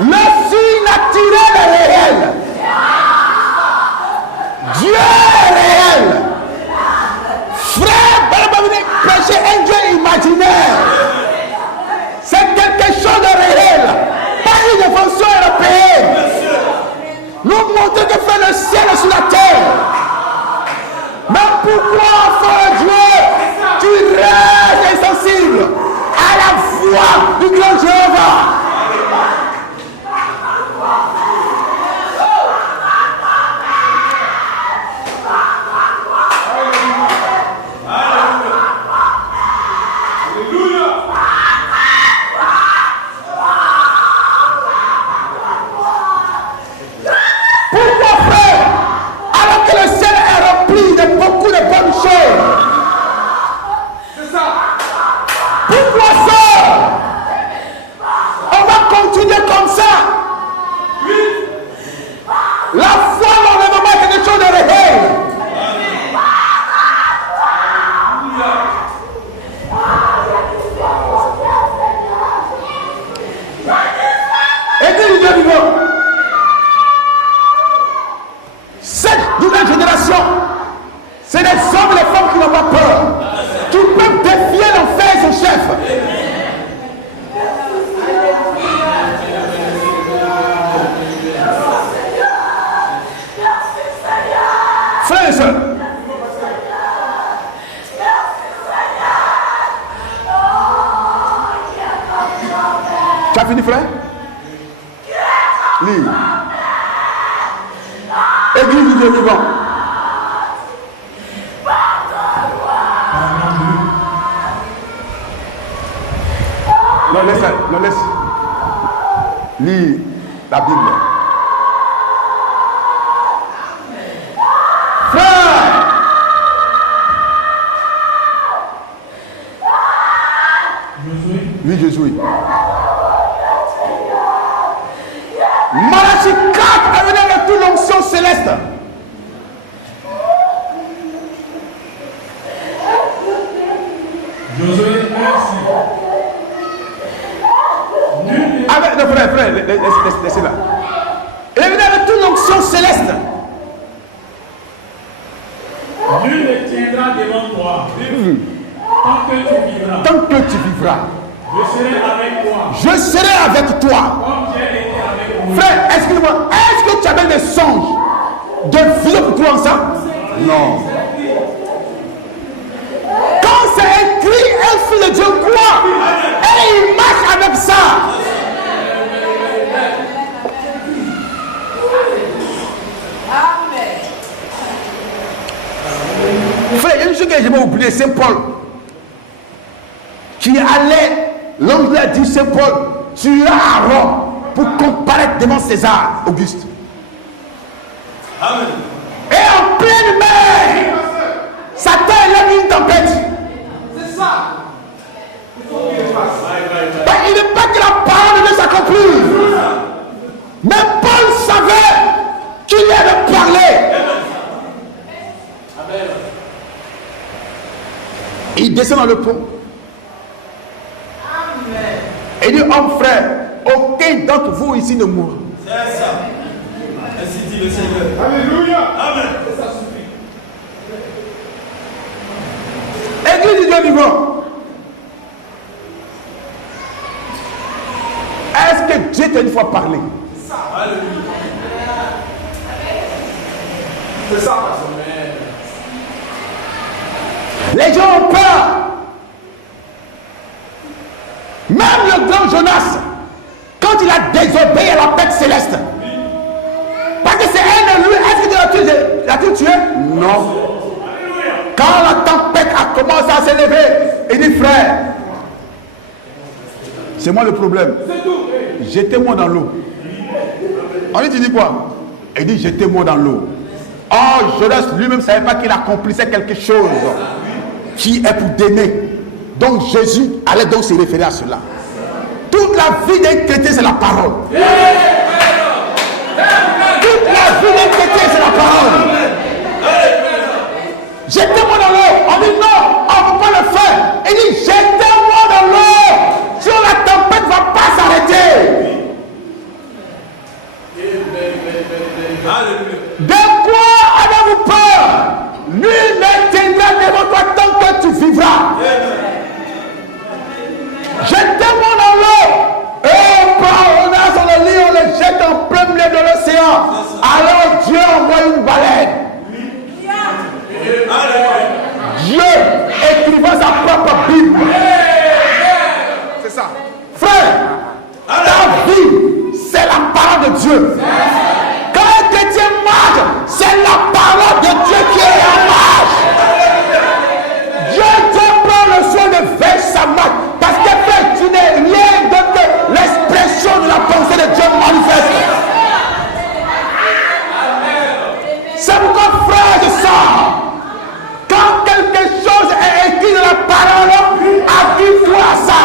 Le surnaturel est réel. Dieu est réel. Frère, prêcher un Dieu imaginaire. C'est quelque chose de réel. Pas une invention européenne. Nous montrer que fait le ciel sur la terre. Mais pourquoi, frère Dieu, tu restes insensible à la voix du grand Jéhovah? Tu as fini, frère? Lis. Église du Dieu vivant. Non, laisse. Non, laisse. Lis la Bible. Frère! Oui, Jésus. Malachie 4 est venu avec toute l'onction céleste. Josué 1. Avec le frère, laissez là. Il est venu avec toute l'onction céleste. Nul ne tiendra devant toi. Tant que tu vivras. Tant que tu vivras. Je serai avec toi. Je serai avec toi. Comme j'ai été avec vous. Frère, excuse-moi, est-ce que tu avais des songes de vision pour croire en ça? Non. Quand c'est écrit, un fils de Dieu croit et il marche avec ça. Frère, il y a une chose que je vais oublier, c'est Paul qui allait. L'homme lui a dit, c'est Paul, tu iras à Rome pour comparaître devant César Auguste. Amen. Et en pleine mer, Satan lève une tempête. C'est ça. Il n'est pas que la parole de Dieu s'accomplisse. Mais Paul savait qu'il avait parlé. Il descend dans le pont. Et il dit, homme frère, aucun d'entre vous ici ne mourra. C'est ça. Ainsi dit le Seigneur. Alléluia. Amen. Ça suffit. Église du Dieu vivant. que Dieu t'a une fois parlé. C'est ça. Les gens ont peur. Même le grand Jonas, quand il a désobéi à l'appel céleste, parce que c'est un de lui, est-ce que Dieu l'a-t-il tué? Non. Quand la tempête a commencé à s'élever, il dit frère, c'est moi le problème. Jetez-moi dans l'eau. On lui dit quoi? Il dit jetez-moi dans l'eau. Oh, Jonas lui-même ne savait pas qu'il accomplissait quelque chose qui est pour d'aimer. Donc Jésus allait donc se référer à cela. Toute la vie d'un chrétien, c'est la parole. Toute la vie d'un chrétien, c'est la parole. Jetez-moi dans l'eau. On dit non, on ne peut pas le faire. Il dit jetez-moi dans l'eau. Sinon la tempête ne va pas s'arrêter. De quoi avez-vous peur? Lui ne tiendra devant toi tant que tu vivras. Jetez-moi dans l'eau. Et on le lit, on le jette en plein milieu de l'océan. Alors Dieu envoie une baleine. Dieu écrivant sa propre Bible. C'est ça. Frère, ta vie, c'est la parole de Dieu. Quand un chrétien marche, c'est la parole de Dieu qui est en marche. Dieu prend le soin de faire sa marche. Parce que frère, tu n'es rien d'autre que l'expression de la pensée de Dieu manifeste. C'est pourquoi frère de ça, quand quelque chose est écrit dans la parole, appuie-toi à ça.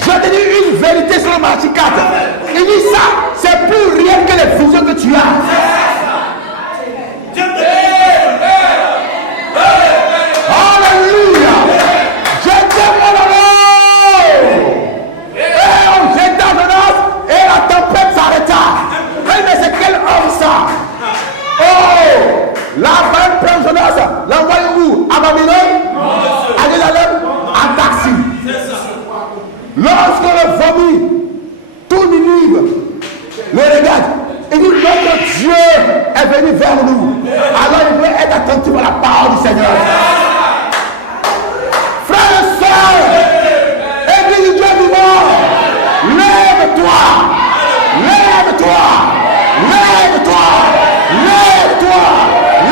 Je te dis une vérité sur le Matthieu 4. Il dit ça, c'est plus rien que les visions que tu as. Alléluia. Jetez-moi dans l'eau. Et on jeta Jonas et la tempête s'arrêta. Mais c'est quel homme ça? Oh, la bonne prend Jonas, l'envoie où? À Babylone? À Jérusalem? À taxi. Lorsqu'on le vomit, tout Ninive le regarde. Il dit notre Dieu est venu vers nous. Alors il doit être attentif à la parole du Seigneur. Frères et sœurs, Église du Dieu vivant, lève-toi, lève-toi, lève-toi, lève-toi,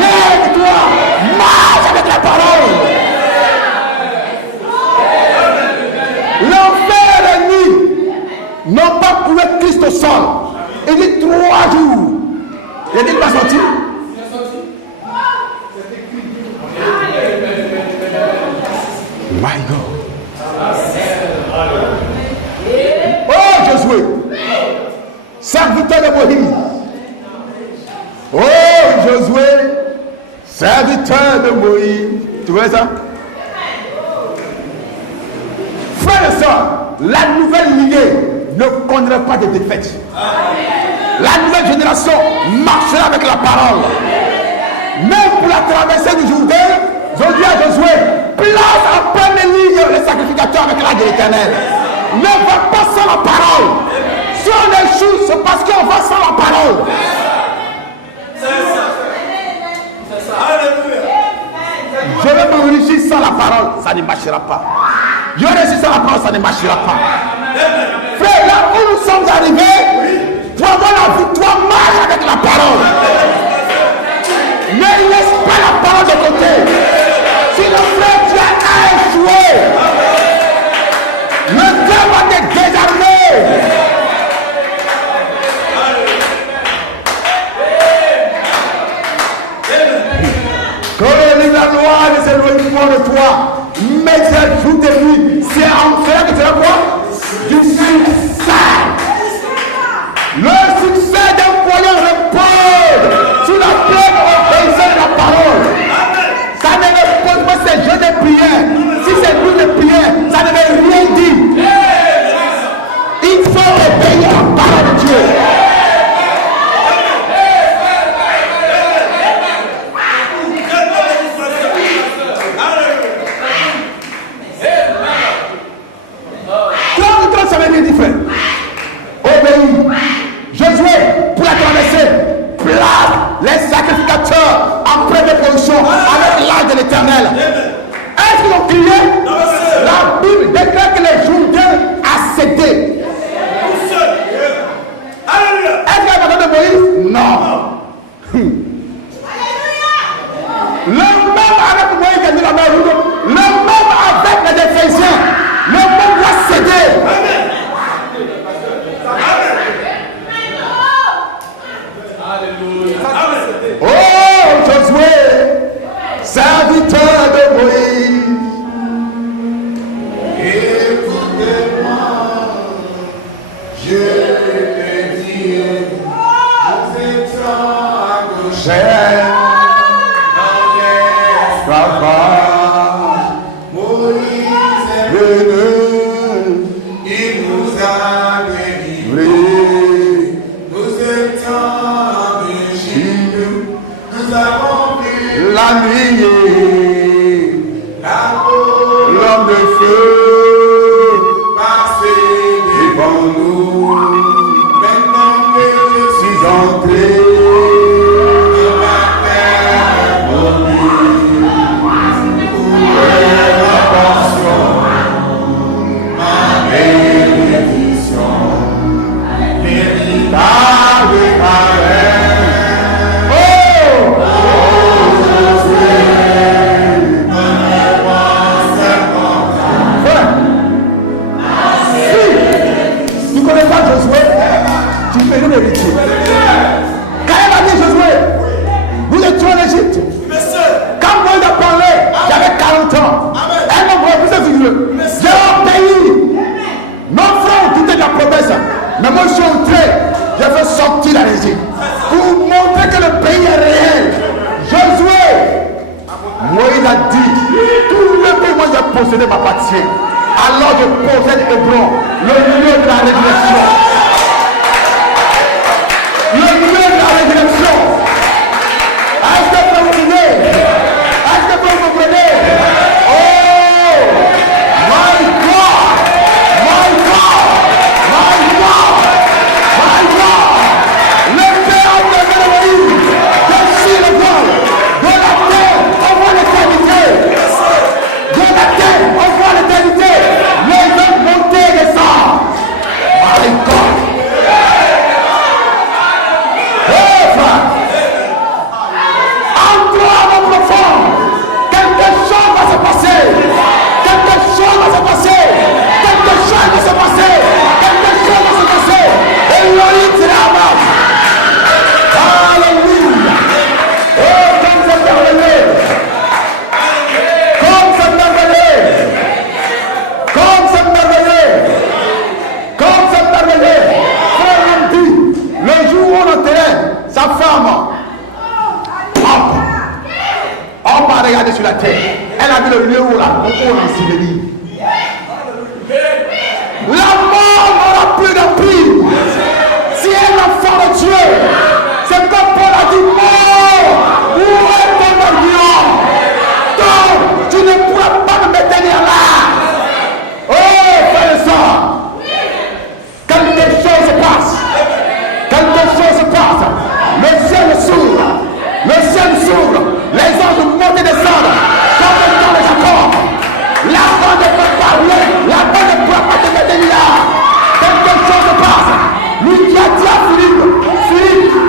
lève-toi, marche avec la parole. L'enfer et la nuit n'ont pas trouvé Christ au sol. Il dit 3 jours. Il n'est pas sorti. My God. Oh Josué, serviteur de Moïse. Oh Josué, serviteur de Moïse. Tu vois ça? Frères et sœurs, la nouvelle lignée ne connaîtra pas de défaite. La nouvelle génération marchera avec la parole. Même pour la traversée du Jourdain, je dis à Josué, place en première ligne les sacrificateurs avec l'âge de l'Éternel. Ne va pas sans la parole. Si on échoue, c'est parce qu'on va sans la parole. C'est ça. Alléluia. Je vais me réussir sans la parole, ça ne marchera pas. Je vais réussir sans la parole, ça ne marchera pas. Frère, là où nous sommes arrivés, pour avoir la victoire, marche avec la parole. Ne laisse pas la parole de côté. Si le frère tu as échoué, le Dieu va te désarmer. Quand il dit la loi ne s'éloigne pas de toi, mais tu ajoutes de lui. C'est en cela que tu vas voir du succès. Le succès d'un foyer repose sur la pleine obéissance de la parole. Ça ne repose pas ces jeux de prière. Si c'est lui de prière, ça ne veut rien dire. Il faut obéir à la parole de Dieu. Quand ça veut dire Il nous a délivrés. Nous étions en Égypte. Nous avons vu la nuit, la peau l'homme de feu, passer devant nous. Maintenant que je suis suis entré. dans la terre promise, où est ma portion, ma bénédiction, véritable parrain. Oh! Tu connais pas Josué? Tu peux nous hériter. Quand elle a dit Josué, nous étions en Égypte. Quand Moïse a parlé, j'avais 40 ans. Elle m'a dit, vous êtes vieux. J'ai obéi. Non, frère, tout est de la promesse. Mais moi, je suis entré. J'ai fait sortir la Égypte. Pour vous montrer que le pays est réel. Josué, Moïse a dit, tout le pays moi j'ai possédé m'appartient. Alors je possède Hébron, le lieu de la résurrection. Le lieu de la résurrection. Est-ce que vous comprenez? Est-ce que vous comprenez? Oh! My God! My God! My God! My God! Le Père de Moïse, déchire le vol. De la terre, on voit l'éternité. De la terre, on voit l'éternité. Les hommes montés et descendent. My God! Oh, frère! En toi, mon profond, quelque chose va se passer. Quelque chose va se passer. Quelque chose va se passer. Quelque chose va se passer. Et Elohim sera avant. Alléluia. Oh, comme c'est merveilleux. Comme c'est merveilleux. Comme c'est merveilleux. Comme c'est merveilleux. Frère l'homme dit, le jour où on enterrait sa femme, on va regarder sur la terre. Elle a vu le lieu où on enseveli. La mort n'aura plus d'empire. Si elle est l'enfant de Dieu, c'est comme Paul a dit, mort, où est ton avion? Donc, tu ne pourras pas me maintenir là. Oh, frère et soeur, quelque chose se passe. Quelque chose se passe. Le ciel s'ouvre. Le ciel s'ouvre. Les anges montent et descendent. Comme le temps de Jacob. La voix ne peut parler. La voix ne pourra pas te maintenir là. Quelque chose se passe. Lui qui a dit à Philippe, Philippe,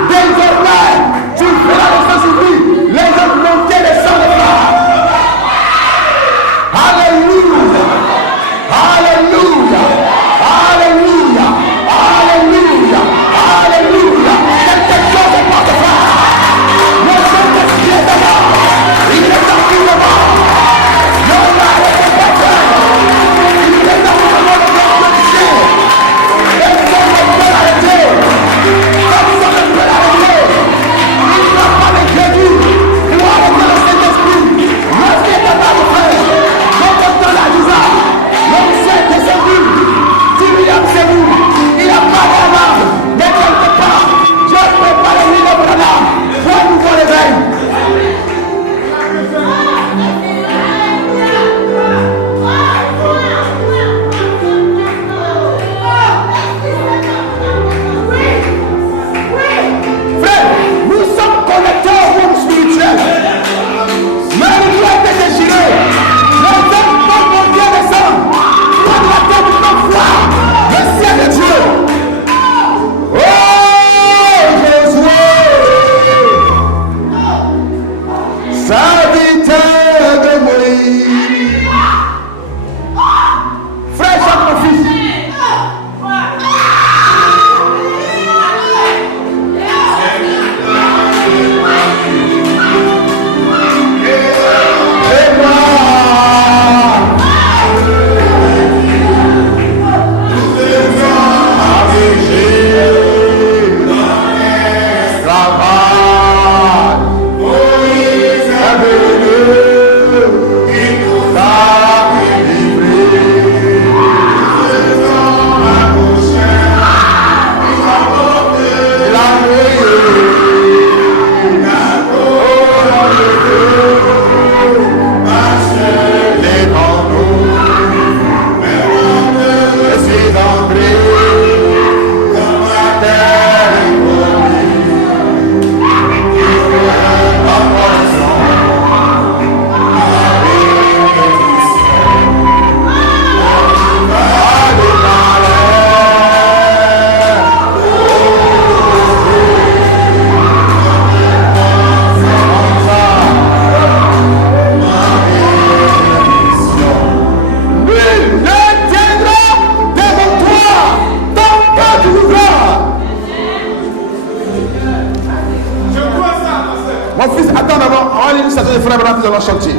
chanter.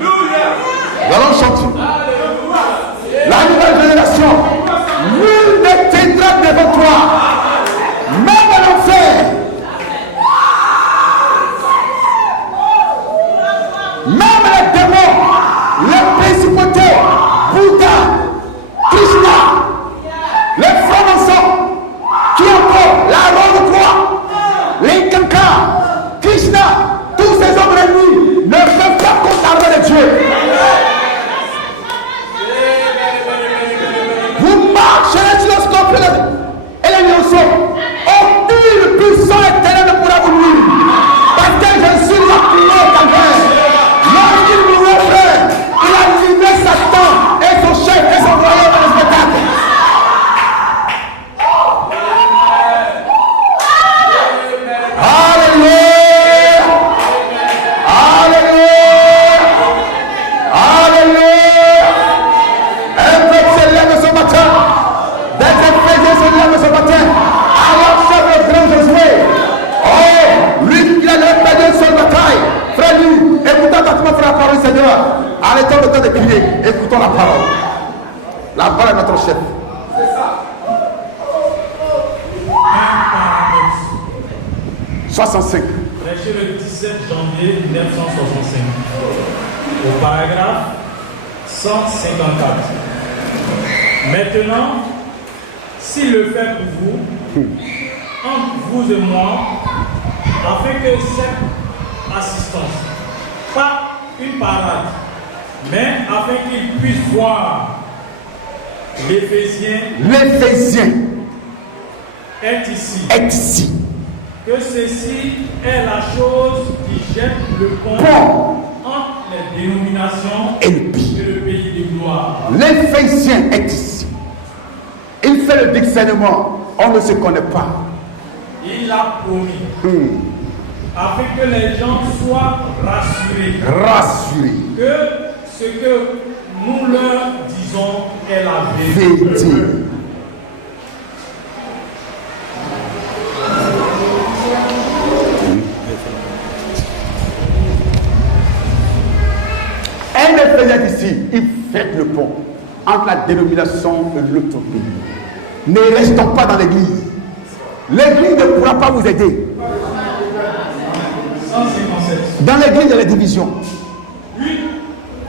Nous allons chanter. La nouvelle génération, nul ne tiendra devant toi, même à l'enfer. Même les démons, les principautés, Bouddha, Krishna, les francs-maçons, qui encore, la robe de croix, les Kankas, Krishna, tous ces hommes réunis ne peuvent pas contre l'armée de Dieu. Vous marcherez sur le scorpion et les lionceaux. Aucune puissance éternelle ne pourra vous nuire. Parce que je suis la clé calvaire. Lorsqu'il vous refait, il a livré Satan et son chef et son royaume dans le spectacle. Alléluia. Alléluia. Alléluia. Un peuple se lève ce matin. Des Éphésiens se lèvent ce matin. Alors chef le grand Josué. Oh, lui qui a perdu une seule bataille. Frère, lui, écoutons attentivement frère la parole, Seigneur. Arrêtons le temps de crier. Écoutons la parole. La parole est notre chef. Un paradoxe. 65. Prêché le 17 janvier 1965. Au paragraphe 154. Maintenant, s'il le fait pour vous, entre vous et moi, afin que cette assistance, pas une parade, mais afin qu'il puisse voir l'Éphésien est ici. Que ceci est la chose qui jette le pont entre les dénominations et le pays de gloire. L'Éphésien est ici. Il fait le discernement. On ne se connaît pas. Il a promis. Afin que les gens soient rassurés. Que ce que nous leur disons est la vérité. Un Éphésiens ici, il fait le pont entre la dénomination et l'autre pays. Ne restons pas dans l'église. L'église ne pourra pas vous aider. 157. Dans l'église, il y a les divisions.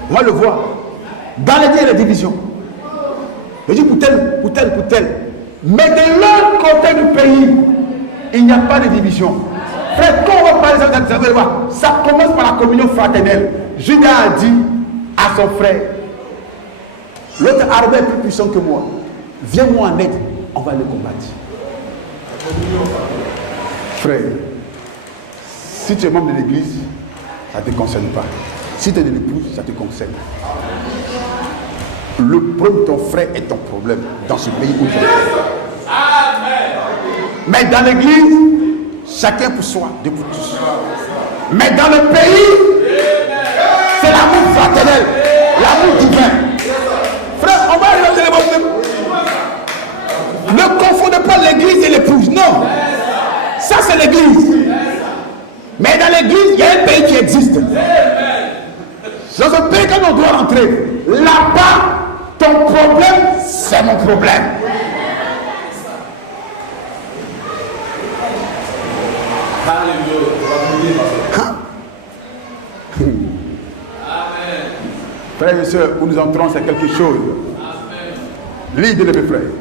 Moi, je le vois. Dans l'église, il y a les divisions. Je dis pour tel. Mais de l'autre côté du pays, il n'y a pas de division. Frère, quand on va parler de ça, ça commence par la communion fraternelle. Judas a dit à son frère, l'autre armée est plus puissant que moi. Viens-moi en aide, on va le combattre. Frère, si tu es membre de l'église, ça ne te concerne pas. Si tu es de l'épouse, ça te concerne. Le problème de ton frère est ton problème dans ce pays où tu es. Mais dans l'église, chacun pour soi, Dieu pour tous. Mais dans le pays, c'est l'amour fraternel, l'amour divin. Frère, on va arriver à ne confondez pas l'église et l'épouse. Non. Ça, c'est l'église. Mais dans l'église, il y a un pays qui existe. Dans un pays, quand on doit rentrer, là-bas, ton problème, c'est mon problème. Frères et sœurs, où nous entrons, c'est quelque chose. Lisez mes frères.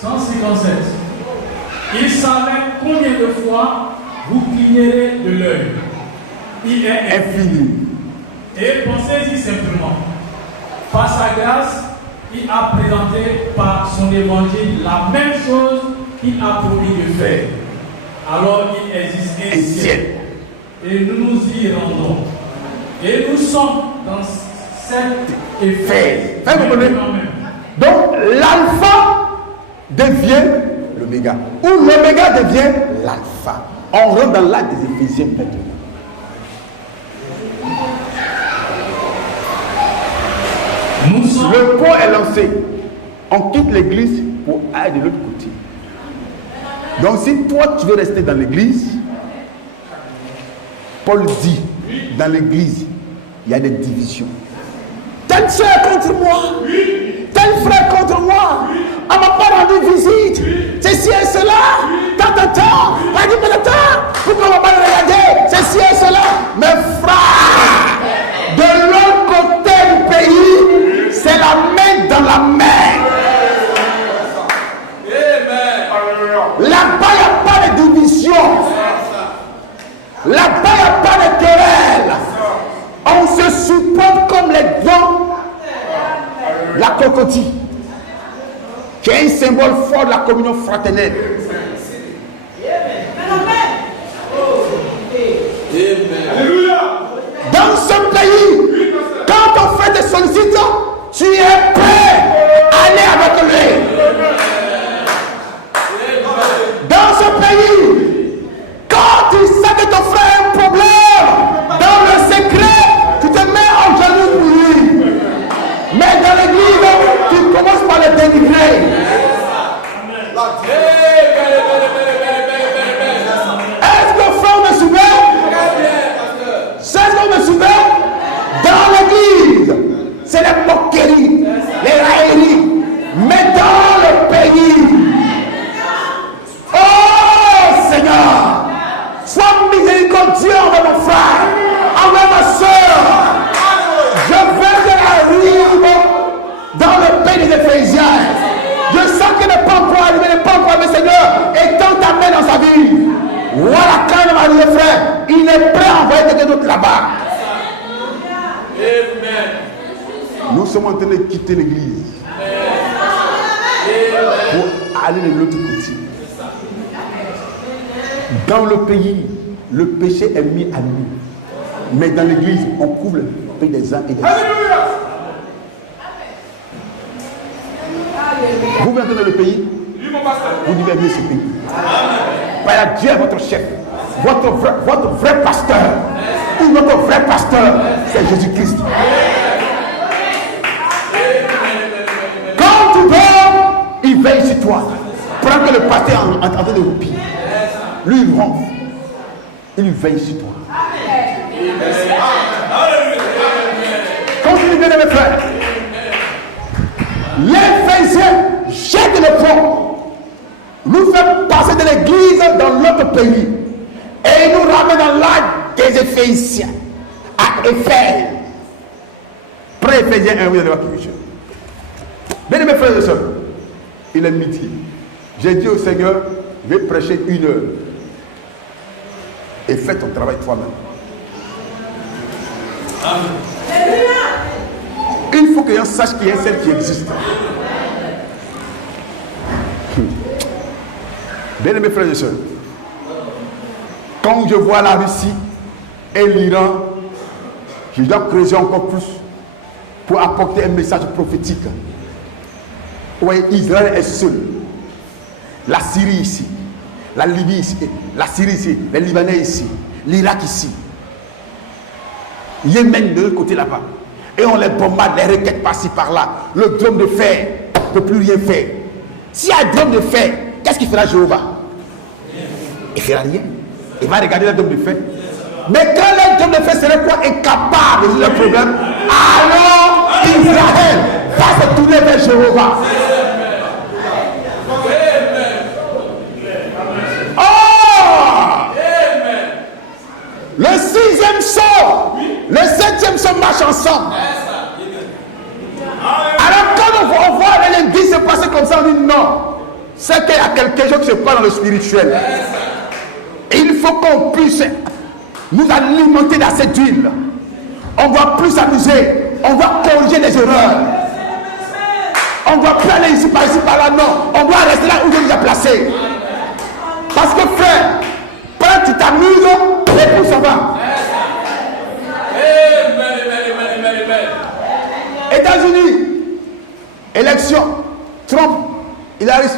157. Il savait combien de fois vous clignerez de l'œil. Il est Infini. Et pensez-y simplement. Par sa grâce, il a présenté par son évangile la même chose qu'il a promis de faire. Alors il existe un ciel. Et nous nous y rendons. Et nous sommes dans cet effet. Donc l'alpha devient l'oméga. Ou l'oméga devient l'alpha. On rentre dans l'acte des Éphésiens maintenant. Le pont est lancé. On quitte l'église pour aller de l'autre côté. Donc si toi tu veux rester dans l'église, Paul dit, Dans l'église, il y a des divisions. Tel soeur contre moi, tel frère contre moi, on m'a pas rendu visite, ceci et cela, tant de temps, pas dit de temps, pourquoi on va pas le regarder, ceci et cela. Mes frères, de l'autre côté du pays, c'est la main dans la main. Là-bas, il n'y a pas de division. Là-bas, il n'y a pas de querelle. On se supporte comme les dents. La cocotille, qui est un symbole fort de la communion fraternelle. Dans ce pays, quand ton frère te sollicite, tu es prêt à aller avec lui. Dans ce pays, quand tu sais que ton frère a un problème, dans le secret, tu te mets en genoux pour lui. Mais dans l'église, tu commences par le dénigrer. Est-ce que frère me souvient? C'est ce qu'on me souvient? Dans l'église, c'est les moqueries, les railleries. Mais dans le pays, oh Seigneur, sois miséricordieux envers mon frère, envers ma soeur. Je veux que arrive dans le pays des Éphésiens. Je sens qu'il n'est pas encore arrivé, mais Seigneur, étends ta main dans sa vie. Voilà quand il va arriver, frère, il est prêt à envoyer quelqu'un d'autre là-bas. Nous sommes en train de quitter l'église pour aller de l'autre côté. Dans le pays, le péché est mis à nu. Mais dans l'église, on couvre le pays des uns et des autres. Vous venez dans le pays, vous devez aimer ce pays. Par Dieu est votre chef, votre vrai pasteur. Ou notre vrai pasteur, c'est Jésus-Christ. Quand tu dors, il veille sur toi. Pendant que le pasteur est en train de roupir, lui il ronfle, il veille sur toi. Continue bien mes frères. L'Éphésiens jette le pont, nous fait passer de l'église dans l'autre pays et il nous ramène dans l'âge des Éphésiens à Éphèse. Près Éphésiens 1, vous allez voir quelque chose. Bien mes frères et sœurs, il est midi. J'ai dit au Seigneur, je vais prêcher 1 heure et fais ton travail toi-même. Il faut que l'on sache qu'il y a celle qui existe. Bien mes frères et sœurs, quand je vois la Russie et l'Iran, je dois creuser encore plus pour apporter un message prophétique. Oui, Israël est seul. La Syrie ici, la Libye ici, la Syrie ici, les Libanais ici, l'Irak ici, Yémen de l'autre côté là-bas. Et on les bombarde, les requêtes par-ci par-là. Le drôme de fer ne peut plus rien faire. S'il y a un drôme de fer, qu'est-ce qu'il fera Jéhovah? Il ne fera rien. Il va regarder le drôme de fer. Mais quand le drôme de fer serait quoi incapable de résoudre le problème, alors Israël va se tourner vers Jéhovah. Le 6e sort, le 7e sort marche ensemble. Alors quand on voit l'église se passer comme ça, on dit non. C'est qu'il y a quelque chose qui se passe dans le spirituel. Et il faut qu'on puisse nous alimenter dans cette huile. On va plus s'amuser. On va corriger les erreurs. On ne doit plus aller ici, par là, non. On doit rester là où Dieu nous a placés. Parce que frère, quand tu t'amuses, l'époux s'en va. États-Unis, élection, Trump, il arrive.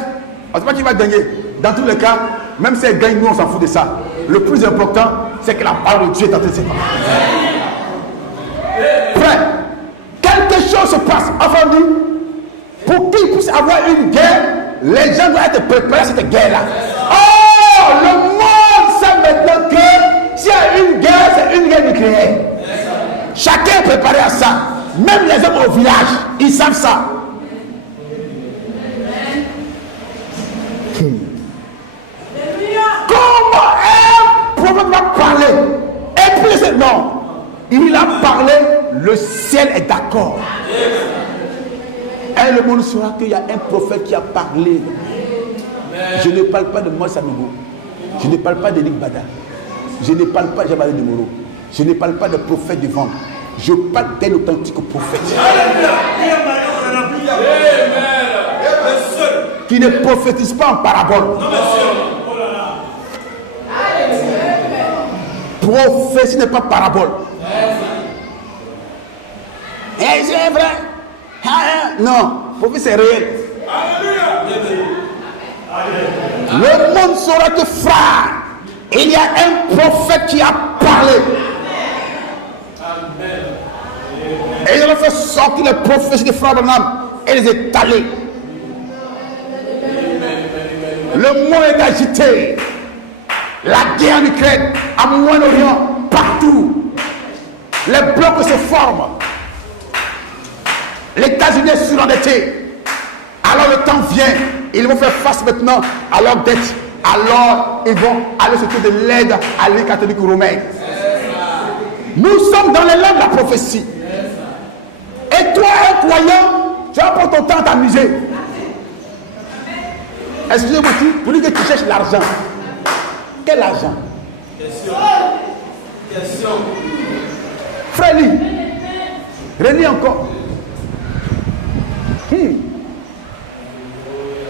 On ne sait pas qui va gagner. Dans tous les cas, même si elle gagne, nous on s'en fout de ça. Le plus important, c'est que la parole de Dieu est en train de se passer. Frère, quelque chose se passe. Enfin, pour qu'il puisse avoir une guerre, les gens doivent être préparés à cette guerre-là. Oh, le monde sait maintenant que s'il y a a une guerre, c'est une guerre nucléaire. Chacun est préparé à ça. Même les hommes au village, ils savent ça. Comment un prophète va parler? Et puis c'est non. Il a parlé, le ciel est d'accord. Et le monde saura qu'il y a un prophète qui a parlé. Je ne parle pas de Moïse Sanogo. Je ne parle pas de Nick Bada. Je ne parle pas de Jabalé de Moro. Je ne parle pas de prophète du vent. Je parle d'un authentique prophète. Qui ne prophétise pas en parabole. Prophétie n'est pas parabole. Et c'est vrai. Non, prophétie c'est réel. Le monde saura que frère, il y a un prophète qui a parlé. Et il a fait sortir les prophéties de frère Branham et les étaler. Le monde est agité. La guerre en Ukraine, à Moyen-Orient, partout. Les blocs se forment. Les États-Unis sont surendettés. Alors le temps vient. Ils vont faire face maintenant à leur dette. Alors ils vont aller se trouver de l'aide à l'Église catholique romaine. Nous sommes dans les langues de la prophétie. Et toi, un croyant, tu vas prendre ton temps à t'amuser. Excusez-moi, pour lui que tu cherches l'argent. Quel argent? Question. Frère, lis. Relis encore.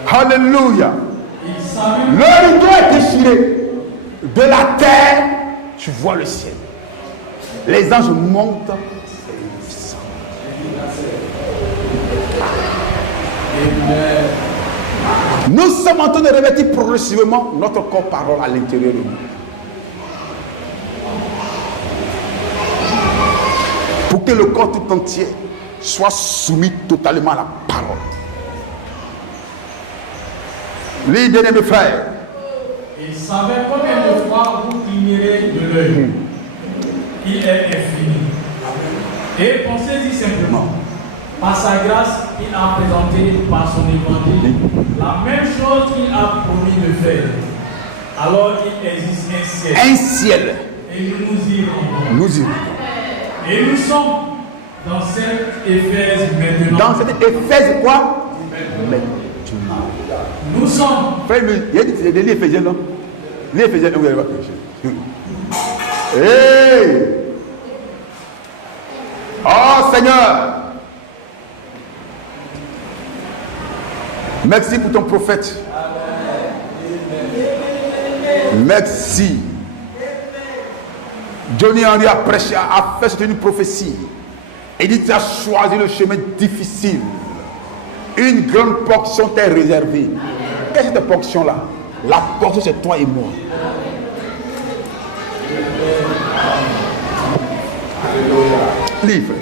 Alléluia. Le rideau est déchiré. De la terre, tu vois le ciel. Les anges montent. Nous sommes en train de revêtir progressivement notre corps parole à l'intérieur de nous. Pour que le corps tout entier soit soumis totalement à la parole. Les bien-aimés frères. Il savait combien de fois vous clignerez de l'œil. Il est infini. Et pensez-y simplement. Par sa grâce, il a présenté par son évangile la même chose qu'il a promis de faire. Alors il existe un ciel. Un ciel. Et nous y rendons. Nous y rendons. Et nous sommes dans cette Éphèse maintenant. Dans cette Éphèse quoi? Maintenant. Nous sommes. Frère, il y a des livres Éphésiens, non? Les Éphésiens, vous n'allez pas prêcher. Hey! Oh Seigneur! Merci pour ton prophète. Merci. Johnny Henry a prêché, a fait une prophétie. Il dit, tu as choisi le chemin difficile. Une grande portion t'est réservée. Qu'est-ce que cette portion-là? La portion, c'est toi et moi. Livre.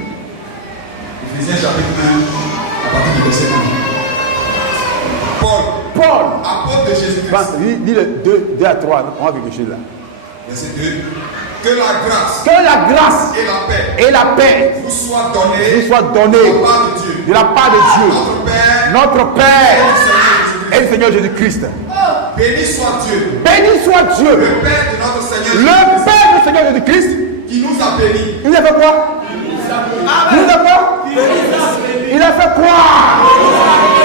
Éphésiens chapitre 1, à partir du verset 1. Paul, apôtre de Jésus-Christ. Dis le 2 à 3, on va quelque chose là. Verset 2. Que la grâce et la paix vous soit donnée de la part de Dieu, notre Père et le Seigneur Jésus-Christ. Béni soit Dieu. Le Père de notre Seigneur Jésus-Christ. Le Père du Seigneur Jésus-Christ. Qui nous a bénis. Il a fait quoi? Il a fait quoi? Il a fait quoi?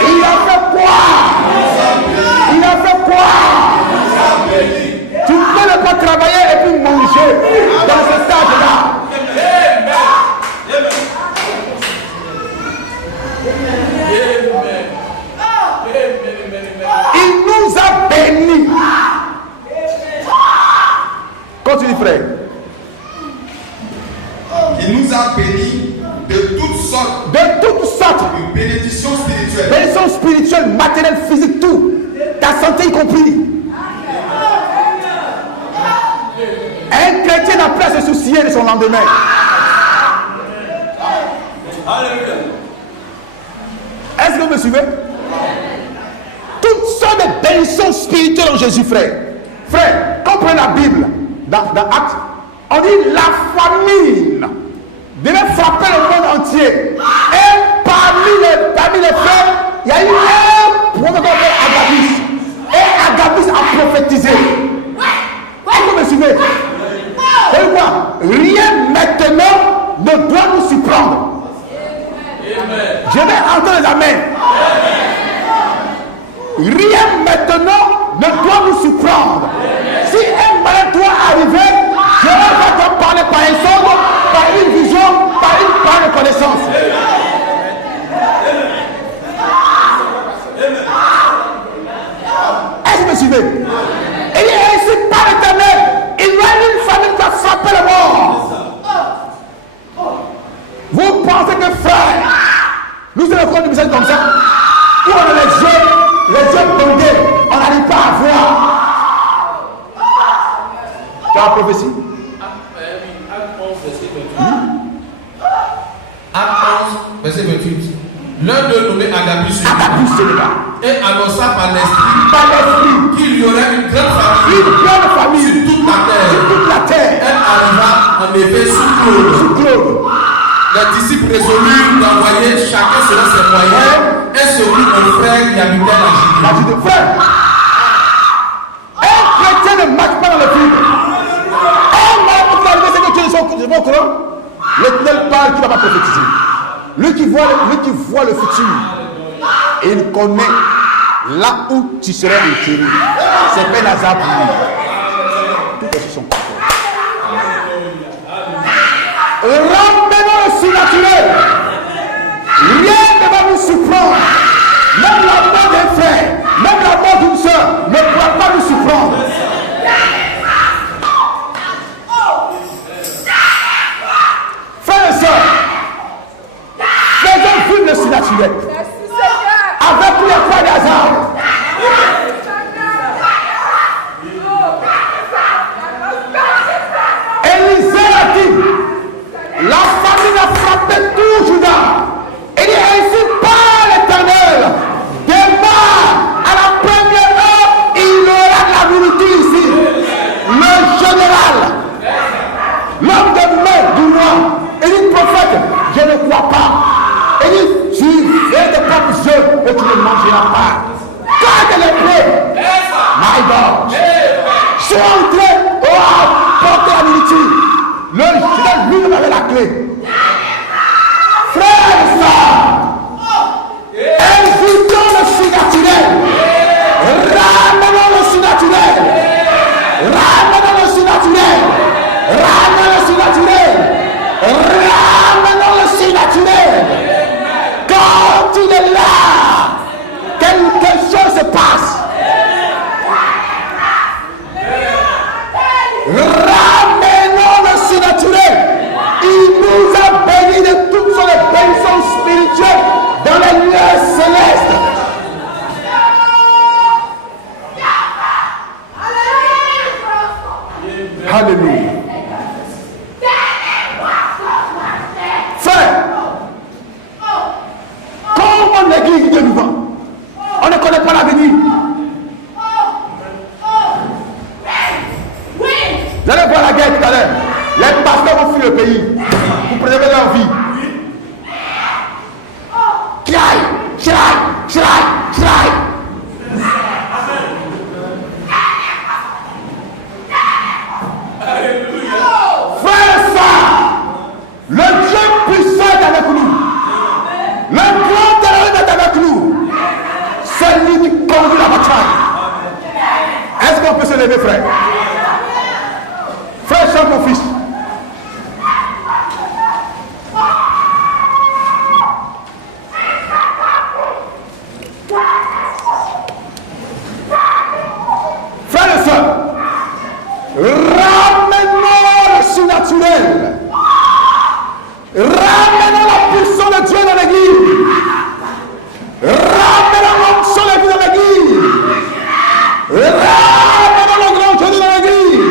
Il a fait quoi? Il a fait quoi? Tu ne peux pas travailler et puis manger dans ce stade-là. Il nous a bénis. Continue, frère. Il nous a bénis de toutes sortes de bénédictions spirituelles. Bénédictions spirituelles, matérielles, physiques, tout. Ta santé y compris. Un chrétien n'a plus à se soucier de son lendemain. Est-ce que vous me suivez? Toutes sortes de bénédictions spirituelles en Jésus, frère. Frère, quand on prend la Bible, dans Actes, On dit la famine devait frapper le monde entier. Et parmi les frères, il y a eu un prophète Agabus. Et Agabus a prophétisé. Est-ce que vous me suivez? Et quoi? Rien maintenant ne doit nous surprendre. Je vais entendre les amens. Rien maintenant ne doit nous surprendre. Si un malheur doit arriver, je vais te parler par un son, par une vision, par une parole de connaissance. Est-ce que vous me suivez? Il est ainsi par l'Éternel. Il y a une famille qui a frappé le monde. Vous pensez que frère, nous sommes le corps du message comme ça, où on a les yeux bandés, on n'arrive pas à voir. Tu as la prophétie? Acte 11, verset 28. L'un d'eux nommé Agabus et annonça par l'esprit qu'il y aurait une grande famille sur toute la terre. Elle arriva en effet sous Claude. Les disciples résolurent d'envoyer chacun selon ses moyens et secourir aux frères qui habitaient la Judée. Frère, un chrétien ne marche pas dans le film. Un malade qui arrive, c'est que tu es au courant. L'Éternel parle, qui ne va pas prophétiser. Lui qui voit le futur, et il connaît là où tu serais enterré. C'est pas un hasard pour lui. Tout est sur son corps. Ramenons le surnaturel. Rien ne va nous surprendre. Même la mort d'un frère, même la mort d'une soeur ne pourra pas nous surprendre. Frères et sœurs, faisons vivre le surnaturel. Avec tous les points d'hasard. Élisée a dit, la famine a frappé tout Juda. Il est ainsi par l'Éternel. Demain, à la première heure, il aura de la nourriture ici. Le général, l'homme de main du roi, il dit prophète, je ne crois pas. Il dit, tu fais de propres œufs et tu ne mangeras pas. Quand elle est prête, my God, je suis entré, porter la nourriture. Le général lui-même avait la clé. Frères et sœurs, invitons le surnaturel. Ramenons le surnaturel. Ramenons le surnaturel. Ramenons le surnaturel. Ramenons le surnaturel. Quand il est là, quelque chose se passe. Ramenons le surnaturel. Il nous a bénis de toutes sortes de bénédictions spirituelles dans les lieux célestes. Alléluia. Frère, comment l'église est vivante? On ne connaît pas l'avenir. Vous allez voir la guerre tout à l'heure. Les pasteurs vont fuir le pays pour préserver leur vie. Try. Frère, le Dieu puissant est avec nous. Le grand terroriste est avec nous. C'est lui qui conduit la bataille. Est-ce qu'on peut se lever, frère? Frère, chante mon fils. Frère et soeur, ramenons le surnaturel. Ramenons la puissance de Dieu dans l'église. Ramenons l'onction de Dieu dans l'église. Ramenons le grand Dieu dans l'église.